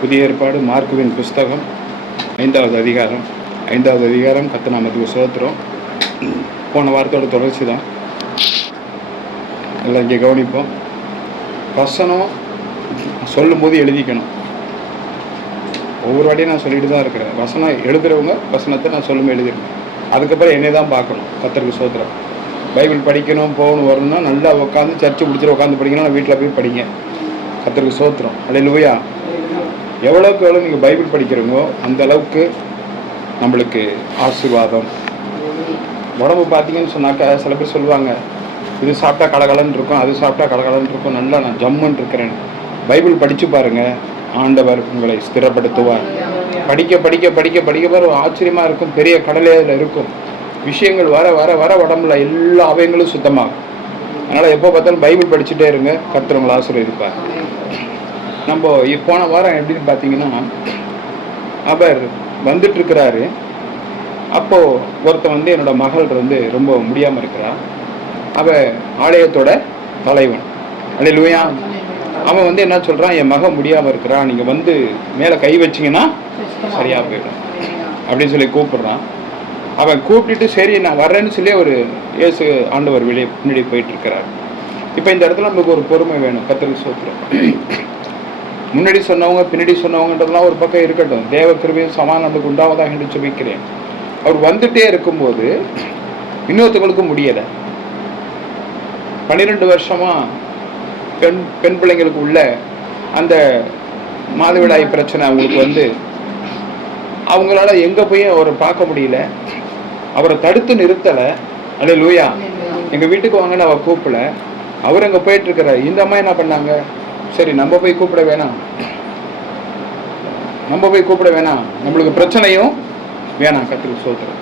புதிய ஏற்பாடு மார்க்குவின் புஸ்தகம் 5வது அதிகாரம். 5வது அதிகாரம் கர்த்தநாமத்துக்கு ஸ்தோத்திரம். போன வாரத்தோட தொடர்ச்சி தான். எல்லாம் இங்கே கவனிப்போம். வசனம் சொல்லும்போது எழுதிக்கணும். ஒவ்வொரு வாட்டியும் நான் சொல்லிட்டு தான் இருக்கிறேன். வசனம் எழுதுகிறவங்க வசனத்தை நான் சொல்லும்போது எழுதிருக்கேன். அதுக்கப்புறம் என்னை தான் பார்க்கணும். கர்த்தருக்கு ஸ்தோத்திரம். பைபிள் படிக்கணும், போகணும், வரணும்னா நல்லா உட்காந்து சர்ச்சு பிடிச்சிட்டு உட்காந்து படிக்கணும். வீட்டில் போய் படிங்க. கர்த்தருக்கு ஸ்தோத்திரம். அல்லேலூயா. எவ்வளோக்கு எவ்வளோ நீங்கள் பைபிள் படிக்கிறீங்களோ அந்த அளவுக்கு நம்மளுக்கு ஆசீர்வாதம். உடம்பு பார்த்தீங்கன்னு சொன்னாக்கா சில பேர் சொல்லுவாங்க, இது சாப்பிட்டா கலகலன்னு இருக்கும், அது சாப்பிட்டா கலகலன்னு இருக்கும், நல்லா நான் ஜம்முன்னு இருக்கிறேன். பைபிள் படித்து பாருங்கள், ஆண்டவர் உங்களை ஸ்திரப்படுத்துவார். படிக்க படிக்க படிக்க படிக்க பாரு, ஆச்சரியமாக இருக்கும். பெரிய கடலே அதில் இருக்கும். விஷயங்கள் வர வர வர உடம்புல எல்லா அவயங்களும் சுத்தமாகும். அதனால் எப்போ பார்த்தாலும் பைபிள் படிச்சுட்டே இருங்க. கர்த்தர் உங்களை ஆசீர்வதிப்பார். நம்ம போன வாரம் எப்படின்னு பார்த்தீங்கன்னா, அவர் வந்துட்டுருக்கிறாரு. அப்போது ஒருத்தன் என்னோட மகள் ரொம்ப முடியாமல் இருக்கிறா. அவள் ஆலயத்தோட தலைவன். அல்லேலூயா. அவன் என்ன சொல்கிறான், என் மகன் முடியாமல் இருக்கிறான், நீங்கள் மேலே கை வச்சிங்கன்னா சரியாக போயிடும் அப்படின்னு சொல்லி கூப்பிட்றான். அவன் கூப்பிட்டுட்டு சரி நான் வர்றேன்னு சொல்லி ஒரு இயேசு ஆண்டவர் வெளியே பின்னாடி போயிட்டுருக்கிறார். இப்போ இந்த இடத்துல நமக்கு ஒரு பொறுமை வேணும். கர்த்தருக்கு ஸ்தோத்திரம். முன்னாடி சொன்னவங்க பின்னாடி சொன்னவங்கன்றதுலாம் ஒரு பக்கம் இருக்கட்டும். தேவ கிருபையும் சமாதானம் நம்மளுக்கு உண்டாவதாக என்று ஜெபிக்கிறேன். அவர் வந்துட்டே இருக்கும்போது இன்னொருத்தவங்களுக்கும் முடியலை. 12 வருஷமா பெண் பிள்ளைங்களுக்கு உள்ள அந்த மாதவிடாய் பிரச்சனை அவங்களுக்கு அவங்களால எங்கே போய் அவரை பார்க்க முடியல. அவரை தடுத்து நிறுத்தலை. அல்லேலூயா. எங்கள் வீட்டுக்கு வாங்கன்னு அவர் கூப்பிடல. அவர் அங்கே போயிட்டு இருக்கிறார். இந்த அம்மா என்ன பண்ணாங்க, சரி நம்ம போய் கூப்பிட வேணாம், நம்மளுக்கு பிரச்சனையும் வேணாம். கர்த்தருக்கு ஸ்தோத்திரம்.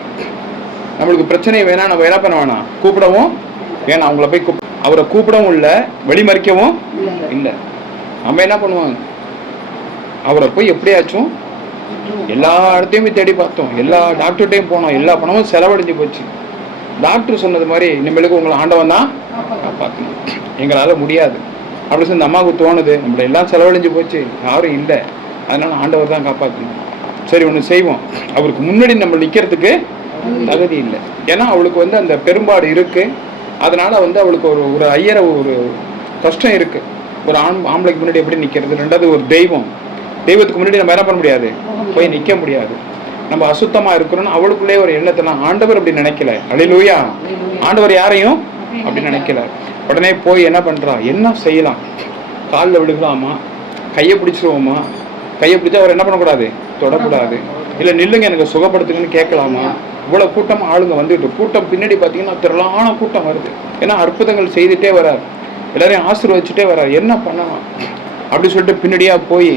நம்மளுக்கு பிரச்சனையும் வேணாம், நம்ம என்ன பண்ண வேணாம், கூப்பிடவும் வேணாம். அவங்கள போய் அவரை கூப்பிடவும் இல்லை, வெளிமறிக்கவும் இல்லை. நம்ம என்ன பண்ணுவோம், அவரை போய் எப்படியாச்சும் எல்லா இடத்தையுமே தேடி பார்த்தோம், எல்லா டாக்டர்கிட்டையும் போனோம், எல்லா பணமும் செலவழிஞ்சு போச்சு. டாக்டர் சொன்னது மாதிரி இனிமேலுக்கு உங்களை ஆண்டவன் தான் காப்பாற்றணும், எங்களால் முடியாது அப்படி சொல்லி இந்த அம்மாவுக்கு தோணுது. நம்மள எல்லாம் செலவழிஞ்சு போச்சு, யாரும் இல்லை, அதனால ஆண்டவர் தான் காப்பாற்றணும். சரி ஒன்று செய்வோம். அவருக்கு முன்னாடி நம்ம நிற்கிறதுக்கு தகுதி இல்லை. ஏன்னா அவளுக்கு அந்த பெரும்பாடு இருக்குது. அதனால் அவளுக்கு ஒரு ஐயரை ஒரு கஷ்டம் இருக்குது. ஒரு ஆம்பளைக்கு முன்னாடி எப்படி நிற்கிறது. ரெண்டாவது ஒரு தெய்வத்துக்கு முன்னாடி நம்ம என்ன பண்ண முடியாது, போய் நிற்க முடியாது. நம்ம அசுத்தமாக இருக்கிறோன்னு அவளுக்குள்ளே ஒரு எண்ணத்தெல்லாம் ஆண்டவர் அப்படி நினைக்கல. அல்லேலூயா. ஆண்டவர் யாரையும் அப்படி நினைக்கல. உடனே போய் என்ன பண்ணுறா, என்ன செய்யலாம், காலில் விழுகலாமா, கையை பிடிச்சிருவோமா, கையை பிடிச்சா அவர் என்ன பண்ணக்கூடாது, தொடக்கூடாது, இல்லை நில்லுங்க எனக்கு சுகப்படுத்துங்கன்னு கேட்கலாமா. இவ்வளோ கூட்டம் ஆளுங்க கூட்டம் பின்னாடி பார்த்தீங்கன்னா திரளான கூட்டம் வருது. ஏன்னா அற்புதங்கள் செய்துட்டே வரார், எல்லாரையும் ஆசீர்வதிச்சுட்டே வரார். என்ன பண்ணலாம் அப்படி சொல்லிட்டு பின்னாடியாக போய்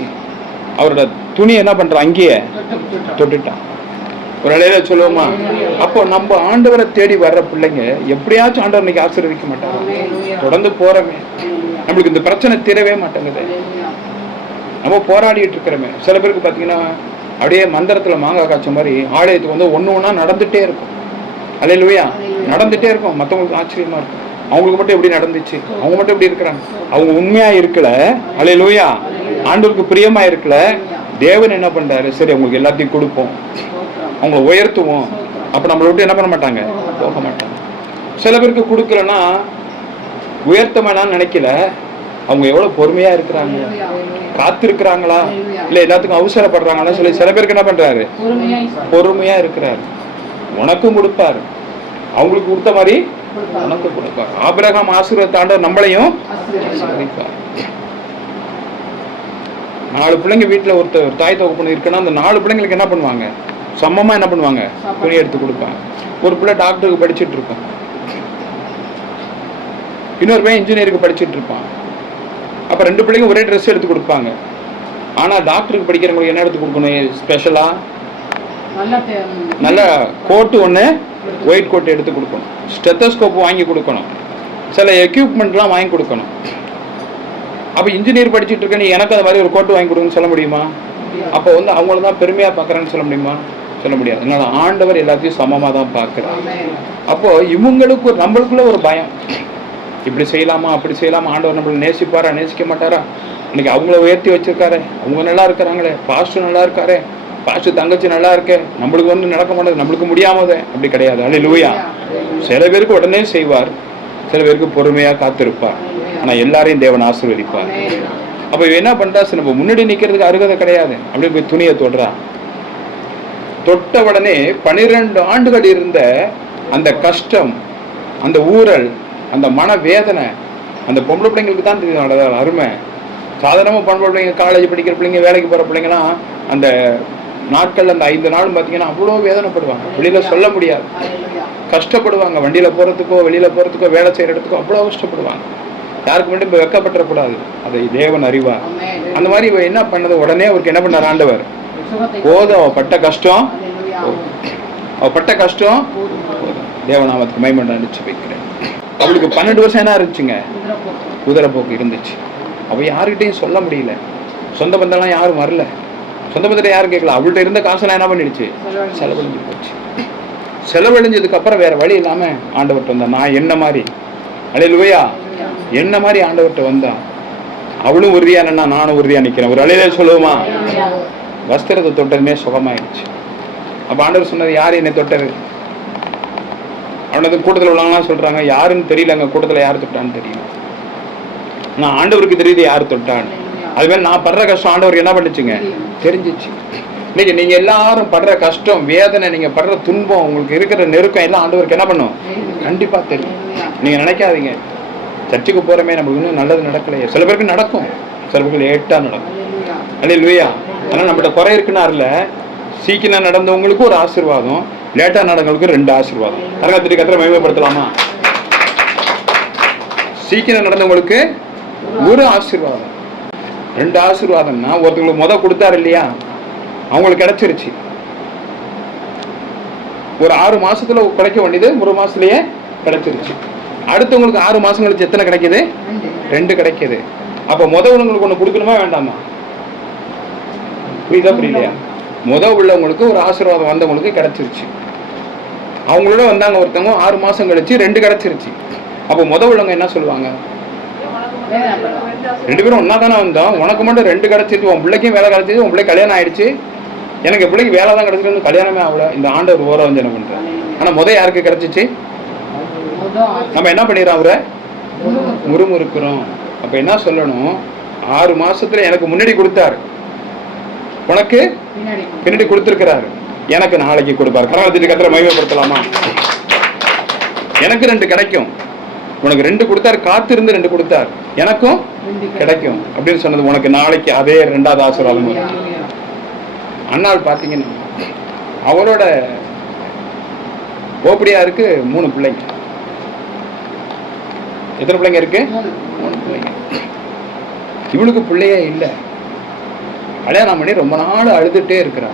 அவரோட துணி என்ன பண்ணுறான், அங்கேயே தொட்டுட்டான். ஒரு நிலையில சொல்லுவோமா. அப்போ நம்ம ஆண்டவரை தேடி வர்ற பிள்ளைங்க எப்படியாச்சும் ஆண்டவர் இன்னைக்கு ஆசீர்வதிக்க மாட்டாங்க. தொடர்ந்து போறமே, நம்மளுக்கு இந்த பிரச்சனை தீரவே மாட்டேங்குது. நம்ம போராடிட்டு இருக்கிறோமே. சில பேருக்கு பார்த்தீங்கன்னா அப்படியே மந்திரத்துல மாங்காய் காய்ச்ச மாதிரி ஆலயத்துக்கு ஒன்று ஒன்றா நடந்துட்டே இருக்கும். அல்லேலூயா. நடந்துட்டே இருக்கும். மற்றவங்களுக்கு ஆச்சரியமா இருக்கும், அவங்களுக்கு மட்டும் எப்படி நடந்துச்சு, அவங்க மட்டும் எப்படி இருக்கிறாங்க, அவங்க உண்மையா இருக்கல. அல்லேலூயா. ஆண்டவருக்கு பிரியமா இருக்கல. தேவன் என்ன பண்றாரு, சரி அவங்களுக்கு எல்லாத்தையும் கொடுப்போம், அவங்களை உயர்த்துவோம். அப்போ நம்மளை விட்டு என்ன பண்ண மாட்டாங்க, போக மாட்டாங்க. சில பேருக்கு கொடுக்கலன்னா உயர்த்த வேணான்னு நினைக்கல. அவங்க எவ்வளோ பொறுமையாக இருக்கிறாங்க, காத்திருக்கிறாங்களா, இல்லை எல்லாத்துக்கும் அவசரப்படுறாங்களா சொல்லி சில பேருக்கு என்ன பண்ணுறாரு, பொறுமையாக இருக்கிறாரு. உனக்கும் கொடுப்பாரு, அவங்களுக்கு கொடுத்த மாதிரி உனக்கும் கொடுப்பார். ஆபிரகாம் ஆசீர்வாதத்தாண்டவர் நம்மளையும் ஆசீர்வதிப்பார். 4 பிள்ளைங்க வீட்டில் ஒருத்தர் தாய் தகப்பன் இருக்குன்னா அந்த 4 பிள்ளைங்களுக்கு என்ன பண்ணுவாங்க, சமமாக என்ன பண்ணுவாங்க, துணி எடுத்து கொடுப்பாங்க. ஒரு பிள்ளை டாக்டருக்கு படிச்சுட்டு இருப்பான், இன்னொரு பையன் இன்ஜினியருக்கு படிச்சுட்டு இருப்பான். அப்போ 2 பிள்ளைங்க ஒரே ட்ரெஸ் எடுத்து கொடுப்பாங்க. ஆனால் டாக்டருக்கு படிக்கிறவங்களுக்கு என்ன எடுத்து கொடுக்கணும், ஸ்பெஷலாக நல்ல கோட்டு ஒன்று, ஒயிட் கோட்டு எடுத்து கொடுக்கணும், ஸ்டெத்தஸ்கோப் வாங்கி கொடுக்கணும், சில எக்யூப்மெண்ட்லாம் வாங்கி கொடுக்கணும். அப்போ இன்ஜினியர் படிச்சுட்டு இருக்க நீ எனக்கு அது மாதிரி ஒரு கோட்டு வாங்கி கொடுங்கன்னு சொல்ல முடியுமா? அப்போ அவங்கள தான் பெருமையாக பார்க்குறேன்னு சொல்ல முடியுமா? சொல்ல முடியாது. அதனால ஆண்டவர் எல்லாத்தையும் சமமாக தான் பார்க்குறார். அப்போ இவங்களுக்கு நம்மளுக்குள்ள ஒரு பயம், இப்படி செய்யலாமா அப்படி செய்யலாமா, ஆண்டவர் நம்மளை நேசிப்பாரா நேசிக்க மாட்டாரா, இன்னைக்கு அவங்கள உயர்த்தி வச்சிருக்காரு, அவங்க நல்லா இருக்கிறாங்களே, பாஸ்டர் நல்லா இருக்காரு, பாஸ்டர் தங்கச்சி நல்லா இருக்கே, நம்மளுக்கு வந்து நடக்க மாட்டேது, நம்மளுக்கு முடியாமதே. அப்படி கிடையாது. அல்லேலூயா. சில பேருக்கு உடனே செய்வார், சில பேருக்கு பொறுமையா காத்திருப்பார். ஆனா எல்லாரையும் தேவன் ஆசீர்வதிப்பார். அப்ப என்ன பண்றா, நம்ம முன்னாடி நிக்கிறதுக்கு அருகதை கிடையாது. அப்படியே போய் துணியை தொடுறா. தொட்ட உடனே 12 ஆண்டுகள் இருந்த அந்த கஷ்டம், அந்த ஊரல், அந்த மன வேதனை அந்த பொம்பளை பிள்ளைங்களுக்கு தான் தெரியும் அருமை. சாதாரணமாக பொம்பளை பிள்ளைங்க, காலேஜ் படிக்கிற பிள்ளைங்க, வேலைக்கு போகிற பிள்ளைங்கலாம் அந்த நாட்கள், அந்த 5 நாள் பார்த்தீங்கன்னா அவ்வளோ வேதனைப்படுவாங்க. வெளியில் சொல்ல முடியாது, கஷ்டப்படுவாங்க. வண்டியில் போகிறதுக்கோ வெளியில் போகிறதுக்கோ வேலை செய்கிற இடத்துக்கோ அவ்வளோ கஷ்டப்படுவாங்க. யாருக்கு மட்டும் இப்போ வெக்கப்பட்டுறக்கூடாது, அதை தேவன் அறிவார். அந்த மாதிரி இவ என்ன பண்ணது, உடனே அவருக்கு என்ன பண்ணார் ஆண்டவர், போதும் அவ பட்ட கஷ்டம், அவ பட்ட கஷ்டம் தேவநாமத்துக்கு மகிமை அடிச்சு வைக்கிறேன். அவளுக்கு 12 வருஷம் என்ன இருந்துச்சுங்க, குதிரை போக்கு இருந்துச்சு. அவ யாருக்கிட்டையும் சொல்ல முடியல, சொந்த பந்தம்லாம் யாரும் வரல, சொந்த பந்தத்தை யாரும் கேட்கல. அவள்கிட்ட இருந்த காசெல்லாம் என்ன பண்ணிடுச்சு, செலவழிஞ்சு போச்சு. செலவழிஞ்சதுக்கு அப்புறம் வேற வழி இல்லாம ஆண்டவர்கிட்ட வந்தா. நான் என்ன மாதிரி, அல்லேலூயா, என்ன மாதிரி ஆண்டவர்கிட்ட வந்தா. அவளும் உறுதியா நின்னா, நானும் உறுதியா நிக்கிறேன். ஒரு அலையில சொல்லுவோமா, வஸ்திரத்தை தொட்டதுமே சுகமாயிடுச்சு. அப்ப ஆண்டவர் சொன்னது, யார் என்னை தொட்டது? அவனது கூட்டத்தில் உள்ளவங்களாம் சொல்றாங்க, யாருன்னு தெரியல, அங்க கூட்டத்தில் யார் தொட்டான்னு தெரியல. நான் ஆண்டவருக்கு தெரியுது யார் தொட்டான்னு. அதுமாதிரி நான் படுற கஷ்டம் ஆண்டவருக்கு என்ன பண்ணிச்சுங்க, தெரிஞ்சிச்சு. இன்னைக்கு நீங்க எல்லாரும் படுற கஷ்டம், வேதனை, நீங்க படுற துன்பம், உங்களுக்கு இருக்கிற நெருக்கம் எல்லாம் ஆண்டவருக்கு என்ன பண்ணும், கண்டிப்பா தெரியும். நீங்க நினைக்காதீங்க, சர்ச்சுக்கு போறமே நமக்கு இன்னும் நல்லது நடக்கலையே. சில பேருக்கு நடக்கும், சில பேருக்கு லேட்டா நடக்கும். அல்லேலூயா. ஆனா நம்மகிட்ட குறை இருக்குனார்ல, சீக்கிரம் நடந்தவங்களுக்கு ஒரு ஆசீர்வாதம், லேட்டா நடந்தவங்களுக்கு 2 ஆசீர்வாதம். அரங்கத்திற்கு கத்திர மகிமைப்படுத்தலாமா? சீக்கிரம் நடந்தவங்களுக்கு ஒரு ஆசீர்வாதம், 2 ஆசீர்வாதம்னா, ஒருத்தவங்களுக்கு முத கொடுத்தாரு இல்லையா, அவங்களுக்கு கிடைச்சிருச்சு. ஒரு 6 மாசத்துல கிடைக்க வேண்டியது 1 மாசத்துலயே கிடைச்சிருச்சு. அடுத்தவங்களுக்கு 6 மாசம் கழிச்சு எத்தனை கிடைக்குது, 2 கிடைக்குது. அப்ப முதவங்களுக்கு ஒண்ணு கொடுக்கணுமா வேண்டாமா? புரியுதா புரியலையா? உள்ளவங்களுக்கு ஒரு ஆசீர்வாதம் வந்தவங்களுக்கு கிடைச்சிருச்சு. அவங்களோட வந்தாங்க ஒருத்தவங்க, 6 மாசம் கழிச்சு 2 கிடைச்சிருச்சு. அப்ப உள்ளவங்க என்ன சொல்லுவாங்க, 2 பேரும் ஒன்னா தானே வந்தோம், உனக்கு மட்டும் 2 கிடைச்சிருச்சு, உன் பிள்ளைக்கும் வேலை கிடைச்சிச்சு, உன் பிள்ளைக்கு கல்யாணம் ஆயிடுச்சு, எனக்கு பிள்ளைக்கு வேலை தான் கிடைச்சிருக்கு, கல்யாணமே ஆகல. இந்த ஆண்டவர் ஓரவஞ்சனை பண்றேன். ஆனா யாருக்கு கிடைச்சிச்சு, நம்ம என்ன பண்ணிடுறோம், அவரை முறுமுறுக்கிறோம். அப்ப என்ன சொல்லணும், 6 மாசத்துல எனக்கு முன்னாடி கொடுத்தாரு, உனக்கு பின்னாடி கொடுத்திருக்கிறாரு, எனக்கு நாளைக்கு கொடுப்பாரு. கரகத்துக்கு கத்திர மகிமைப்படுத்தலாமா? எனக்கு 2 கிடைக்கும், உனக்கு 2 கொடுத்தாரு, காத்திருந்து 2 கொடுத்தாரு, எனக்கும் கிடைக்கும் அப்படின்னு சொன்னது. உனக்கு நாளைக்கு அதே 2வது ஆசீர்வாதம். அண்ணாள் பாத்தீங்கன்னா அவரோட ஓப்படியா இருக்கு 3 பிள்ளைங்க. எத்தனை பிள்ளைங்க இருக்கு? 3 பிள்ளைங்க. இவளுக்கு பிள்ளையே இல்லை. கல்யாணம் பண்ணி ரொம்ப நாள் அழுதுட்டே இருக்கிறா.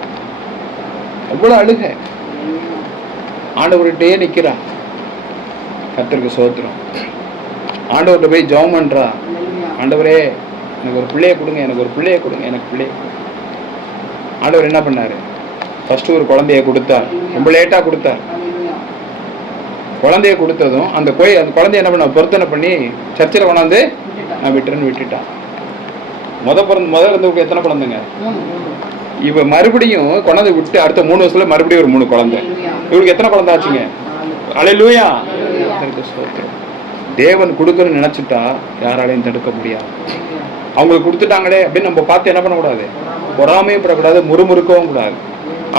அவ்வளவு அழுக, ஆண்டவர்கிட்டே நிக்கிறா. கர்த்தருக்கு ஸ்தோத்திரம். ஆண்டவர்கிட்ட போய் ஜெபம் பண்றா, ஆண்டவரே எனக்கு ஒரு பிள்ளைய கொடுங்க, எனக்கு ஒரு பிள்ளைய கொடுங்க, எனக்கு பிள்ளை. ஆண்டவர் என்ன பண்ணாரு, ஃபர்ஸ்ட் ஒரு குழந்தைய கொடுத்தார், ரொம்ப லேட்டா கொடுத்தார். குழந்தைய கொடுத்ததும் அந்த குழந்தைய என்ன பண்ண, பொருத்தனை பண்ணி சர்ச்சில் கொண்டாந்து நான் விட்டுட்டான். முதல்ல இருந்தவங்க எத்தனை குழந்தைங்க, இவ மறுபடியும் கொண்டாந்து விட்டு அடுத்த 3 வருஷத்துல மறுபடியும் ஒரு 3 குழந்தை. இவளுக்கு எத்தனை குழந்தை ஆச்சுங்க? அல்லேலூயா. தேவன் கொடுக்கணும்னு நினைச்சிட்டா யாராலையும் தடுக்க முடியாது. அவங்களுக்கு கொடுத்துட்டாங்களே அப்படின்னு நம்ம பார்த்து என்ன பண்ணக்கூடாது, பொறாமையும் படக்கூடாது, முறுமுறுக்கவும் கூடாது.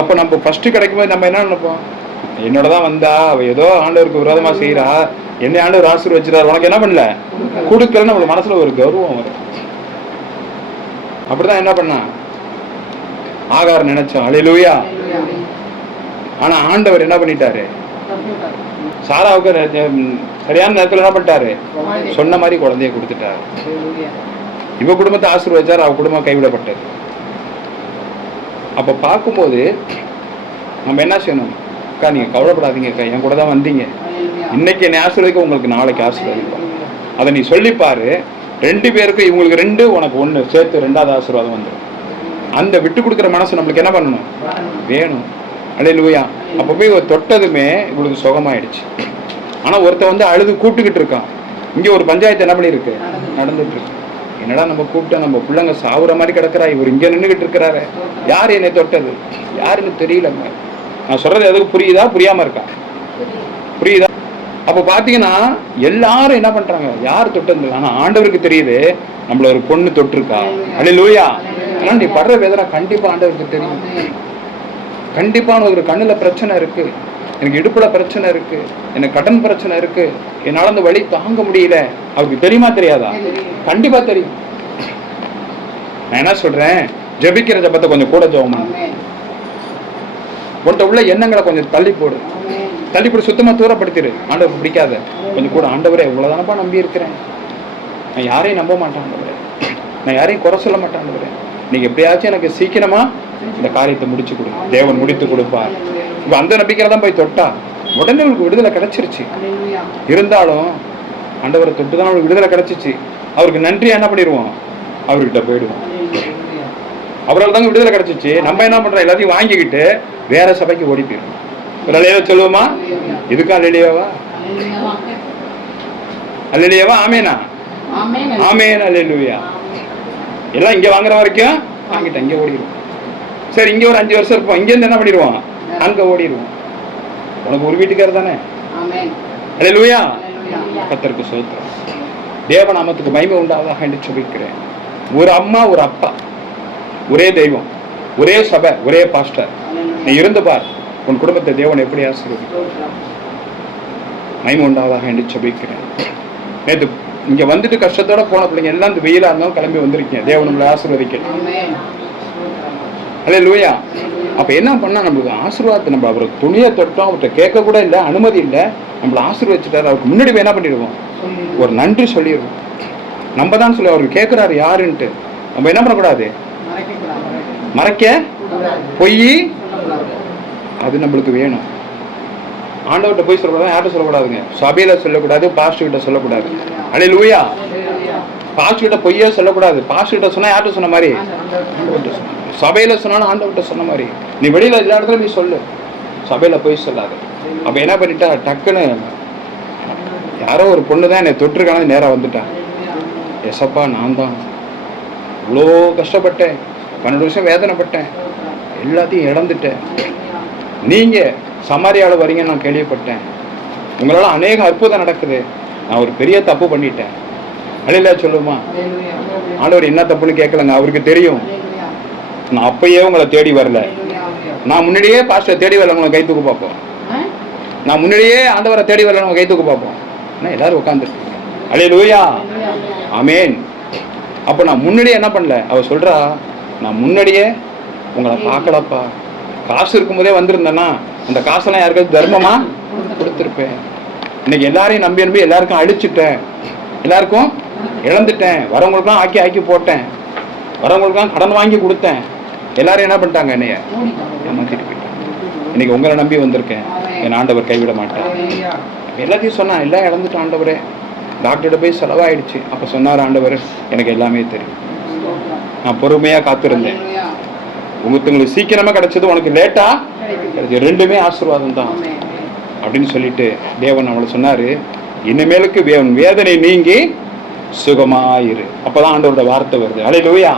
அப்ப நம்ம ஃபர்ஸ்ட் கிடைக்கும்போது நம்ம என்ன நினைப்போம், என்னோட தான் வந்தா, அவ ஏதோ ஆண்டவருக்கு விரோதமா செய்யறா, என்னை ஆண்டவர் ஆசீர்வதிச்சிட்டார், உனக்கு என்ன பண்ணல கொடுக்கலன்னு நம்ம மனசுல ஒரு கௌரவம் வரும். அப்படிதான் என்ன பண்ணா ஆகார் நினைச்சோம். அல்லேலூயா. ஆனா ஆண்டவர் என்ன பண்ணிட்டாரு, சாராவுக்கு சரியான நேரத்தில் என்ன பண்ணிட்டாரு, சொன்ன மாதிரி குழந்தைய கொடுத்துட்டாரு. இவ குடும்பத்தை ஆசீர்வதிச்சார், அவ குடும்பம் கைவிடப்பட்டது. அப்ப பார்க்கும்போது நம்ம என்ன செய்யணும், அக்கா நீங்க கவலைப்படாதீங்க, அக்கா என் கூட தான் வந்தீங்க, இன்னைக்கு என்னை ஆசீர்வதிக்க, உங்களுக்கு நாளைக்கு ஆசீர்வதிப்போம். அதை நீ சொல்லிப்பாரு. 2 பேருக்கு, இவங்களுக்கு 2 உனக்கு 1 சேர்த்து 2வது ஆசீர்வாதம் வந்துடும். அந்த விட்டு கொடுக்குற மனசு நம்மளுக்கு என்ன பண்ணணும், வேணும். அல்லேலூயா. அப்ப போய் தொட்டதுமே இவளுக்கு சுகமாயிடுச்சு. ஆனா ஒருத்த வந்து அழுது கூப்பிட்டுக்கிட்டு இருக்கான். இங்க ஒரு பஞ்சாயத்து என்ன பண்ணிருக்கு, நடந்துட்டு இருக்கு. என்னடா நம்ம கூப்பிட்டா நம்ம பிள்ளைங்க சாவுற மாதிரி கிடக்குறா, இவர் இங்க நின்றுகிட்டு இருக்கிறாரு, யார் என்னை தொட்டது, யாருன்னு தெரியலங்க. நான் சொல்றது எதுக்கு புரியுதா, புரியாம இருக்கா? புரியுதா? அப்ப பாத்தீங்கன்னா எல்லாரும் என்ன பண்றாங்க, யார் தொட்டது? ஆனா ஆண்டவருக்கு தெரியுது நம்மள ஒரு பொண்ணு தொட்டிருக்கா. அல்லேலூயா. ஆனா நீ படுற வேதனை கண்டிப்பா ஆண்டவருக்கு தெரியும். கண்டிப்பா ஒரு கண்ணுல பிரச்சனை இருக்கு, எனக்கு இடுப்புல பிரச்சனை இருக்கு, எனக்கு கடன் பிரச்சனை இருக்கு, என்னால அந்த வலி தாங்க முடியல, அவருக்கு தெரியுமா தெரியாதா? கண்டிப்பா தெரியும். நான் என்ன சொல்றேன், ஜெபிக்கிற ஜெபத்தை கொஞ்சம் கூட ஜெபம் பண்ணு. உன்கிட்ட உள்ள எண்ணங்களை கொஞ்சம் தள்ளி போடு, தள்ளி போட்டு சுத்தமா தூரப்படுத்திடு. ஆண்டவர் பிடிக்காத கொஞ்சம் கூட, ஆண்டவரே இவ்வளவுதானப்பா நம்பி இருக்கிறேன், நான் யாரையும் நம்ப மாட்டேன் ஆண்டவரே, நான் யாரையும் குறை சொல்ல மாட்டேன் ஆண்டவரே, நீங்க எப்படியாச்சும் எனக்கு சீக்கிரமா இந்த காரியத்தை முடிச்சு கொடுங்க, தேவன் முடித்து கொடுப்பார். இப்ப அந்த நம்பிக்கையில தான் போய் தொட்டா உடனே உங்களுக்கு விடுதலை கிடைச்சிருச்சு. இருந்தாலும் ஆண்டவரை தொட்டு தான் அவங்களுக்கு விடுதலை கிடைச்சிச்சு. அவருக்கு நன்றி என்ன பண்ணிடுவோம், அவர்கிட்ட போயிடுவோம். அவரால் தாங்க விடுதலை கிடைச்சிச்சு. நம்ம என்ன பண்றோம், எல்லாத்தையும் வாங்கிக்கிட்டு வேற சபைக்கு ஓடி போயிடும். ஒரு அலையவா சொல்லுவோமா? இதுக்கா அல்லேலூயாவா? அல்லேலூயாவா? ஆமேனா? ஆமேன். அல்லேலூயா. எல்லாம் இங்க வாங்குற வரைக்கும் வாங்கிட்டு அங்கே ஓடிடுவோம். சரி, இங்க ஒரு 5 வருஷம் இருப்போம், இங்க இருந்து என்ன பண்ணிடுவோம், அங்க ஓடிடுவோம். உனக்கு ஒரு வீட்டுக்காரர் தானே. அல்லேலூயா. கர்த்தருக்கு ஸ்தோத்திரம். தேவநாமத்துக்கு மகிமை உண்டாவதாக என்று சொல்லிக்கிறேன். ஒரு அம்மா, ஒரு அப்பா, ஒரே தெய்வம், ஒரே சபை, ஒரே பாஸ்டர். நீ இருந்து பார், உன் குடும்பத்தை தேவன் எப்படி ஆசீர்வதிப்பார். மகிமை உண்டாவதாக என்று சொல்லிக்கிறேன். நேற்று இங்க வந்துட்டு கஷ்டத்தோட போன பிள்ளைங்க எல்லாம் இந்த வெயிலா இருந்தாலும் கிளம்பி வந்திருக்கீங்க. தேவன் நம்மளை ஆசீர்வதிக்கணும். அல்லேலூயா. அப்ப என்ன பண்ணா நம்மளுக்கு ஆசீர்வாதத்தை, நம்ம அவருக்கு துணியை தொட்டோம், அவர்கிட்ட கேட்க கூட இல்லை, அனுமதி இல்லை, நம்மளை ஆசீர்வதிச்சுட்டாரு. அவருக்கு முன்னாடி என்ன பண்ணிடுவோம், ஒரு நன்றி சொல்லிடுவோம். நம்ம தான் சொல்லி அவருக்கு கேட்கிறாரு யாருன்ட்டு. நம்ம என்ன பண்ணக்கூடாது, மறைக்க பொய், அது நம்மளுக்கு வேணும். ஆண்டவர்கிட்ட போய் சொல்லக்கூடாது, யார்கிட்ட சொல்லக்கூடாதுங்க, சபையில சொல்லக்கூடாது, பாஸ்டர் கிட்ட சொல்லக்கூடாது. அல்லேலூயா. பாஸ்டர் கிட்ட பொய்யே சொல்லக்கூடாது. பாஸ்டர் கிட்ட சொன்னா யார்கிட்ட சொன்ன மாதிரி, சபையில சொன்னாலும் ஆண்டவர்கிட்ட சொன்ன மாதிரி. நீ வெளியில எல்லா இடத்துல நீ சொல்லு, சபையில போய் சொல்லாது. அப்ப என்ன பண்ணிட்டா, டக்குன்னு யாரோ ஒரு பொண்ணு தான் என்னை தொற்றுக்கான நேரம் வந்துட்டா. எசப்பா, நான் தான் இவ்வளோ கஷ்டப்பட்டேன், 12 வருஷம் வேதனைப்பட்டேன், எல்லாத்தையும் இழந்துட்டேன், நீங்க சமாரியாவில் வரீங்கன்னு நான் கேள்விப்பட்டேன், உங்களால அநேக அற்புதம் நடக்குது, நான் ஒரு பெரிய தப்பு பண்ணிட்டேன். அல்லேலூயா சொல்லுமா? ஆண்டவர் என்ன தப்புன்னு கேட்கலங்க, அவருக்கு தெரியும். நான் அப்பயே உங்களை தேடி வரல, நான் முன்னாடியே பாஸ்டர் தேடி வரல, உங்களை கை தூக்கு பார்ப்போம். நான் முன்னாடியே ஆண்டவரை தேடி வரல, உங்களை கை தூக்கு பார்ப்போம். ஏன்னா எல்லாரும் உட்காந்துருக்கீங்க. அல்லேலூயா. ஆமேன். அப்ப நான் முன்னாடியே என்ன பண்ணல, அவ சொல்றா, நான் முன்னாடியே உங்களை பார்க்கலப்பா, காசு இருக்கும்போதே வந்திருந்தேன்னா அந்த காசெல்லாம் யாருக்காவது தர்மமா கொடுத்துருப்பேன். இன்னைக்கு எல்லாரையும் நம்பி எல்லாருக்கும் அழிச்சுட்டேன், எல்லாருக்கும் இழந்துட்டேன், வரவங்களுக்குலாம் ஆக்கி போட்டேன், வரவங்களுக்குலாம் கடன் வாங்கி கொடுத்தேன், எல்லாரும் என்ன பண்ணிட்டாங்க, என்னைய ஏமாத்திட்டு போயிட்டாங்க. இன்னைக்கு உங்களை நம்பி வந்திருக்கேன், என் ஆண்டவர் கைவிட மாட்டேன். எல்லாத்தையும் சொன்னா, எல்லாம் இழந்துட்டு ஆண்டவரே, டாக்டர்கிட்ட போய் செலவாயிடுச்சு. அப்ப சொன்னார் ஆண்டவர், எனக்கு எல்லாமே தெரியும், நான் பொறுமையா காத்திருந்தேன், உங்களுக்கு சீக்கிரமா கிடைச்சது, உனக்கு லேட்டா கிடைச்சது, ரெண்டுமே ஆசீர்வாதம் தான் அப்படின்னு சொல்லிட்டு தேவன் அவளை சொன்னாரு, இனிமேலுக்கு வேதனை நீங்கி சுகமாயிரு. அப்பதான் ஆண்டவரோட வார்த்தை வருது. அல்லேலூயா.